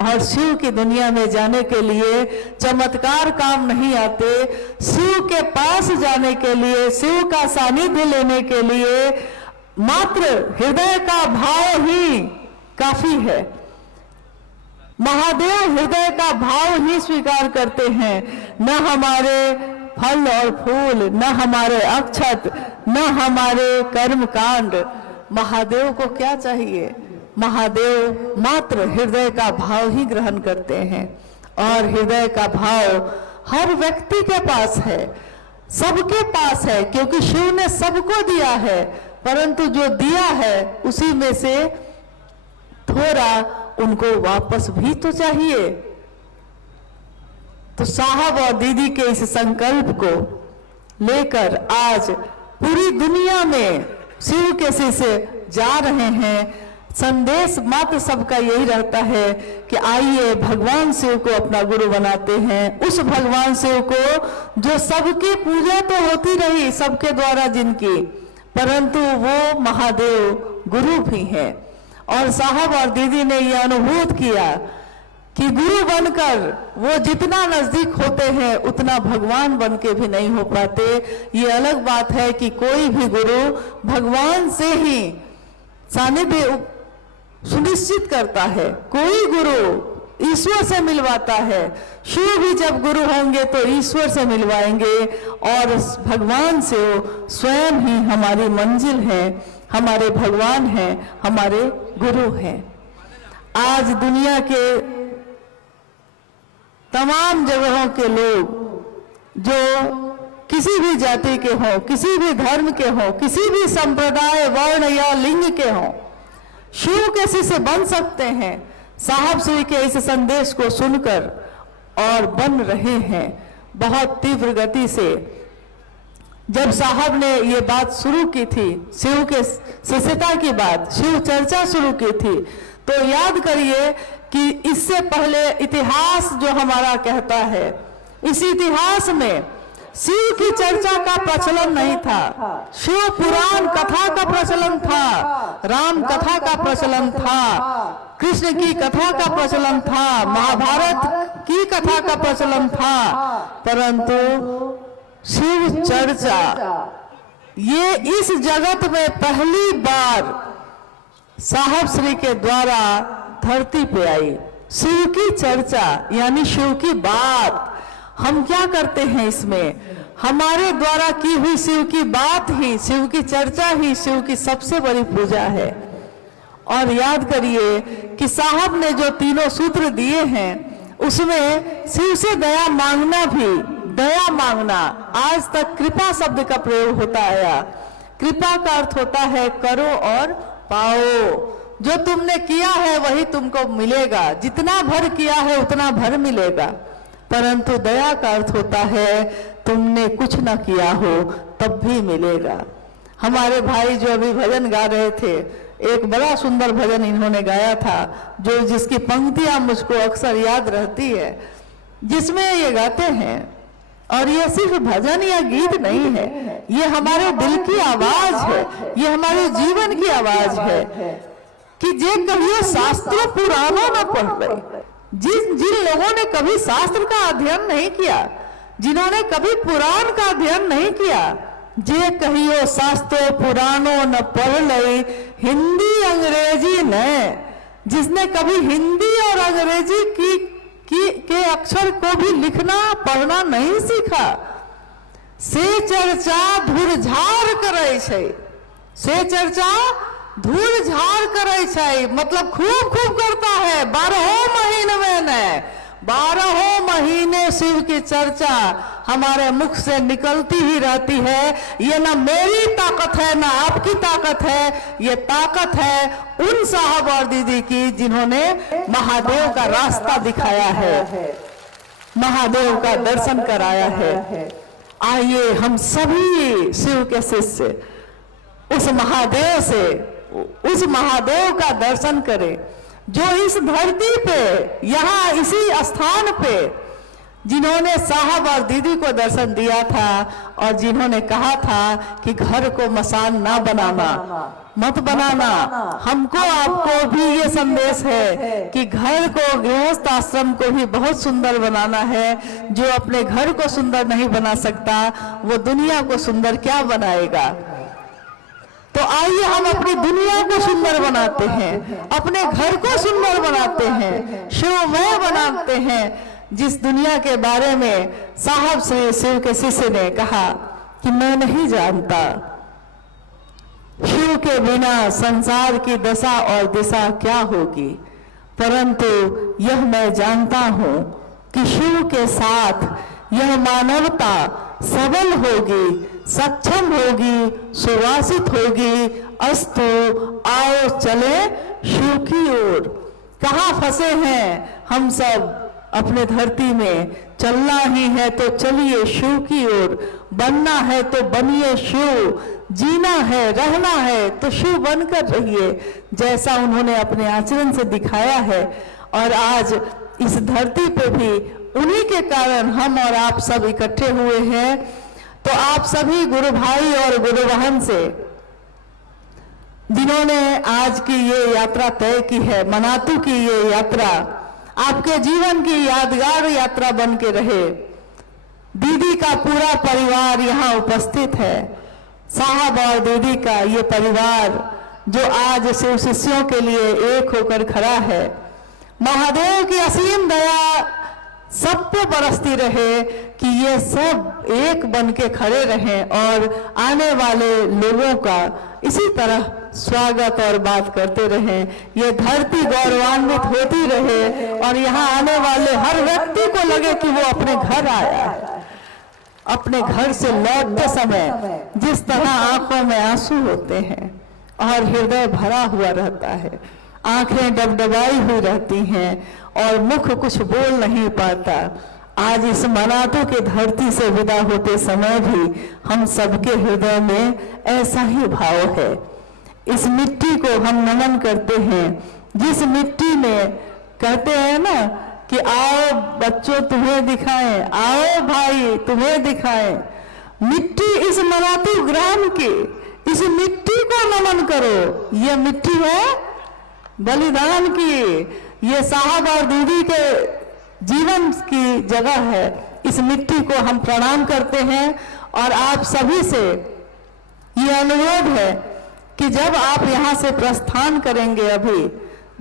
और शिव की दुनिया में जाने के लिए चमत्कार काम नहीं आते, शिव के पास जाने के लिए, शिव का सानिध्य लेने के लिए मात्र हृदय का भाव ही काफी है। महादेव हृदय का भाव ही स्वीकार करते हैं, न हमारे फल और फूल, न हमारे अक्षत, न हमारे कर्म कांड। महादेव को क्या चाहिए? महादेव मात्र हृदय का भाव ही ग्रहण करते हैं। और हृदय का भाव हर व्यक्ति के पास है, सबके पास है, क्योंकि शिव ने सबको दिया है, परंतु जो दिया है उसी में से थोड़ा उनको वापस भी तो चाहिए। तो साहब और दीदी के इस संकल्प को लेकर आज पूरी दुनिया में शिव के सिर से जा रहे हैं। संदेश मात्र सबका यही रहता है कि आइए भगवान शिव को अपना गुरु बनाते हैं, उस भगवान शिव को जो सबकी पूजा तो होती रही सबके द्वारा जिनकी, परंतु वो महादेव गुरु भी हैं। और साहब और दीदी ने यह अनुभूत किया कि गुरु बनकर वो जितना नजदीक होते हैं उतना भगवान बन के भी नहीं हो पाते। ये अलग बात है कि कोई भी गुरु भगवान से ही सानिध्य सुनिश्चित करता है, कोई गुरु ईश्वर से मिलवाता है। शिव भी जब गुरु होंगे तो ईश्वर से मिलवाएंगे, और भगवान से स्वयं ही हमारी मंजिल है, हमारे भगवान हैं, हमारे गुरु हैं। आज दुनिया के तमाम जगहों के लोग जो किसी भी जाति के हों, किसी भी धर्म के हों, किसी भी संप्रदाय, वर्ण या लिंग के हों, शिव के शिष्य बन सकते हैं साहब श्री के इस संदेश को सुनकर, और बन रहे हैं बहुत तीव्र गति से। जब साहब ने ये बात शुरू की थी, शिव के शिष्यता की बात, शिव चर्चा शुरू की थी, तो याद करिए कि इससे पहले इतिहास जो हमारा कहता है, इस इतिहास में शिव की चर्चा का प्रचलन नहीं था। शिव पुराण कथा का प्रचलन था, राम कथा का प्रचलन था, कृष्ण की कथा का प्रचलन था, महाभारत की कथा का प्रचलन था, परंतु शिव चर्चा ये इस जगत में पहली बार साहब श्री के द्वारा धरती पे आई। शिव की चर्चा यानी शिव की बात। हम क्या करते हैं इसमें? हमारे द्वारा की हुई शिव की बात ही, शिव की चर्चा ही शिव की सबसे बड़ी पूजा है। और याद करिए कि साहब ने जो तीनों सूत्र दिए हैं उसमें शिव से दया मांगना भी, दया मांगना, आज तक कृपा शब्द का प्रयोग होता आया। कृपा का अर्थ होता है करो और पाओ। जो तुमने किया है वही तुमको मिलेगा, जितना भर किया है उतना भर मिलेगा। परंतु दया का अर्थ होता है तुमने कुछ न किया हो तब भी मिलेगा। हमारे भाई जो अभी भजन गा रहे थे, एक बड़ा सुंदर भजन इन्होंने गाया था, जो जिसकी पंक्तियां मुझको अक्सर याद रहती है, जिसमें ये गाते हैं, और ये सिर्फ भजन या गीत नहीं है, ये हमारे दिल की आवाज है, ये हमारे जीवन की आवाज है कि जे कभी शास्त्र पुराणों न पढ़ रहे, जिन लोगों ने कभी शास्त्र का अध्ययन नहीं किया, जिन्होंने कभी पुराण का अध्ययन नहीं किया, जे कहियो शास्त्रों पुराणों न पढ़ ले, हिंदी अंग्रेजी न, जिसने कभी हिंदी और अंग्रेजी के अक्षर को भी लिखना पढ़ना नहीं सीखा, से चर्चा धूर्झार करे छे, से चर्चा धूर्झार करे छे, मतलब खूब खूब करता है, 12 महीने में न, 12 महीने शिव की चर्चा हमारे मुख से निकलती ही रहती है। ये ना मेरी ताकत है ना आपकी ताकत है, ये ताकत है उन साहब और दीदी की जिन्होंने महादेव का रास्ता दिखाया है, महादेव का दर्शन कराया है। आइए हम सभी शिव के शिष्य उस महादेव से, उस महादेव का दर्शन करें जो इस धरती पे, यहाँ इसी स्थान पे, जिन्होंने साहब और दीदी को दर्शन दिया था और जिन्होंने कहा था कि घर को मसान ना बनाना, मत बनाना। हमको आपको भी ये संदेश है कि घर को, गृहस्थ आश्रम को भी बहुत सुंदर बनाना है। जो अपने घर को सुंदर नहीं बना सकता वो दुनिया को सुंदर क्या बनाएगा। तो आइए हम अपनी दुनिया को सुंदर बनाते हैं, अपने घर को सुंदर बनाते हैं, शिवमय बनाते हैं। जिस दुनिया के बारे में साहब श्री शिव के शिष्य ने कहा कि मैं नहीं जानता, शिव के बिना संसार की दशा और दिशा क्या होगी, परंतु यह मैं जानता हूं कि शिव के साथ यह मानवता सबल होगी, सक्षम होगी, सुवासित होगी। अस्तु, आओ चले शिव की ओर। कहाँ फंसे हैं हम सब अपने धरती में, चलना ही है तो चलिए शिव की ओर, बनना है तो बनिए शिव, जीना है रहना है तो शिव बनकर रहिए, जैसा उन्होंने अपने आचरण से दिखाया है। और आज इस धरती पे भी उन्हीं के कारण हम और आप सब इकट्ठे हुए हैं। तो आप सभी गुरु भाई और गुरु बहन से, जिन्होंने आज की ये यात्रा तय की है, मनातू की ये यात्रा आपके जीवन की यादगार यात्रा बन के रहे। दीदी का पूरा परिवार यहाँ उपस्थित है, साहब और दीदी का ये परिवार जो आज शिव शिष्यों के लिए एक होकर खड़ा है। महादेव की असीम दया सब पे बरसती रहे कि ये सब एक बन के खड़े रहें और आने वाले लोगों का इसी तरह स्वागत और बात करते रहें। ये धरती गौरवान्वित होती रहे और यहाँ आने वाले हर व्यक्ति को लगे कि वो अपने घर आया है। अपने घर से लौटते समय जिस तरह आंखों में आंसू होते हैं और हृदय भरा हुआ रहता है, आंखें डबडबाई हुई रहती हैं और मुख कुछ बोल नहीं पाता, आज इस मनातू की धरती से विदा होते समय भी हम सबके हृदय में ऐसा ही भाव है। इस मिट्टी को हम नमन करते हैं, जिस मिट्टी में कहते हैं ना कि आओ बच्चों तुम्हें दिखाएं, आओ भाई तुम्हें दिखाएं। मिट्टी इस मनातू ग्राम की, इस मिट्टी को नमन करो। ये मिट्टी है बलिदान की, ये साहब और दीदी के जीवन की जगह है। इस मिट्टी को हम प्रणाम करते हैं और आप सभी से ये अनुरोध है कि जब आप यहाँ से प्रस्थान करेंगे, अभी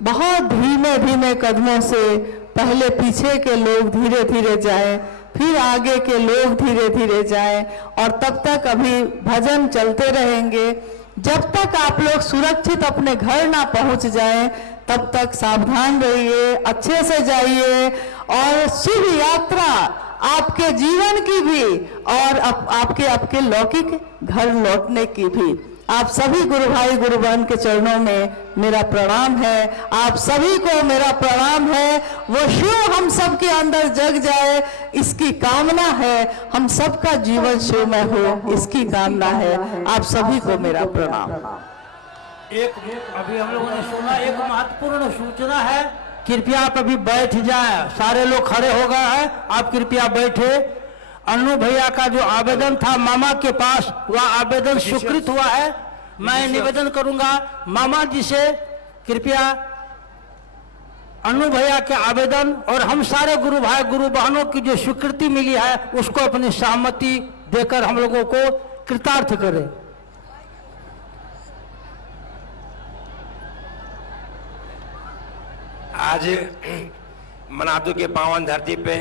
बहुत धीमे धीमे कदमों से पहले पीछे के लोग धीरे धीरे जाएं, फिर आगे के लोग धीरे धीरे जाएं और तब तक अभी भजन चलते रहेंगे। जब तक आप लोग सुरक्षित अपने घर ना पहुंच जाएं, तब तक सावधान रहिए, अच्छे से जाइए और शुभ यात्रा आपके जीवन की भी और आपके लौकिक घर लौटने की भी। आप सभी गुरु भाई गुरु बहन के चरणों में मेरा प्रणाम है, आप सभी को मेरा प्रणाम है। वो शिव हम सब के अंदर जग जाए इसकी कामना है, हम सबका जीवन शिवमय हो इसकी कामना है। आप सभी को मेरा प्रणाम। एक अभी हम लोगों ने सुना, एक महत्वपूर्ण सूचना है, कृपया आप अभी बैठ जाएं। सारे लोग खड़े हो गए हैं, आप कृपया बैठे। अन्नू भैया का जो आवेदन था मामा के पास, वह आवेदन स्वीकृत हुआ है। मैं निवेदन करूंगा मामा जी से, कृपया अन्नू भैया के आवेदन और हम सारे गुरु भाई गुरु बहनों की जो स्वीकृति मिली है उसको अपनी सहमति देकर हम लोगों को कृतार्थ करें। आज मनातू के पावन धरती पे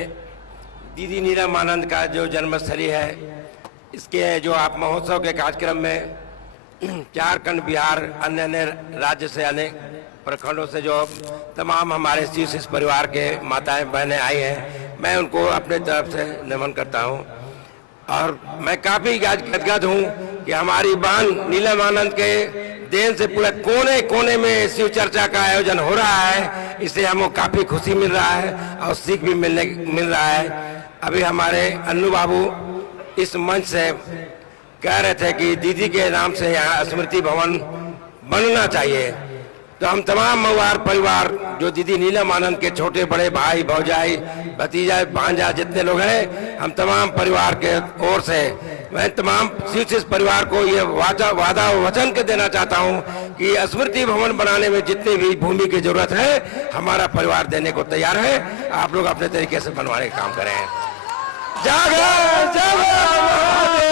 दीदी नीलम आनंद का जो जन्मस्थली है, इसके जो आप महोत्सव के कार्यक्रम में झारखंड, बिहार, अन्य अन्य राज्य से, अनेक प्रखंडों से जो तमाम हमारे शिव परिवार के माताएं बहनें आई हैं, मैं उनको अपने तरफ से नमन करता हूं। और मैं काफी गदगद हूं कि हमारी बहन नीलम आनंद के देन से पूरे कोने कोने में शिव चर्चा का आयोजन हो रहा है। इससे हमको काफी खुशी मिल रहा है और सीख भी मिल रहा है। अभी हमारे अन्नू बाबू इस मंच से कह रहे थे कि दीदी के नाम से यहाँ स्मृति भवन बनना चाहिए, तो हम तमाम महुआर परिवार जो दीदी नीलम आनंद के छोटे बड़े भाई भौजाई भतीजा भांजा जितने लोग हैं, हम तमाम परिवार के ओर से मैं तमाम शिव परिवार को ये वादा वचन के देना चाहता हूँ कि स्मृति भवन बनाने में जितनी भी भूमि की जरूरत है हमारा परिवार देने को तैयार है। आप लोग अपने तरीके से बनवाने का काम करें। जय जय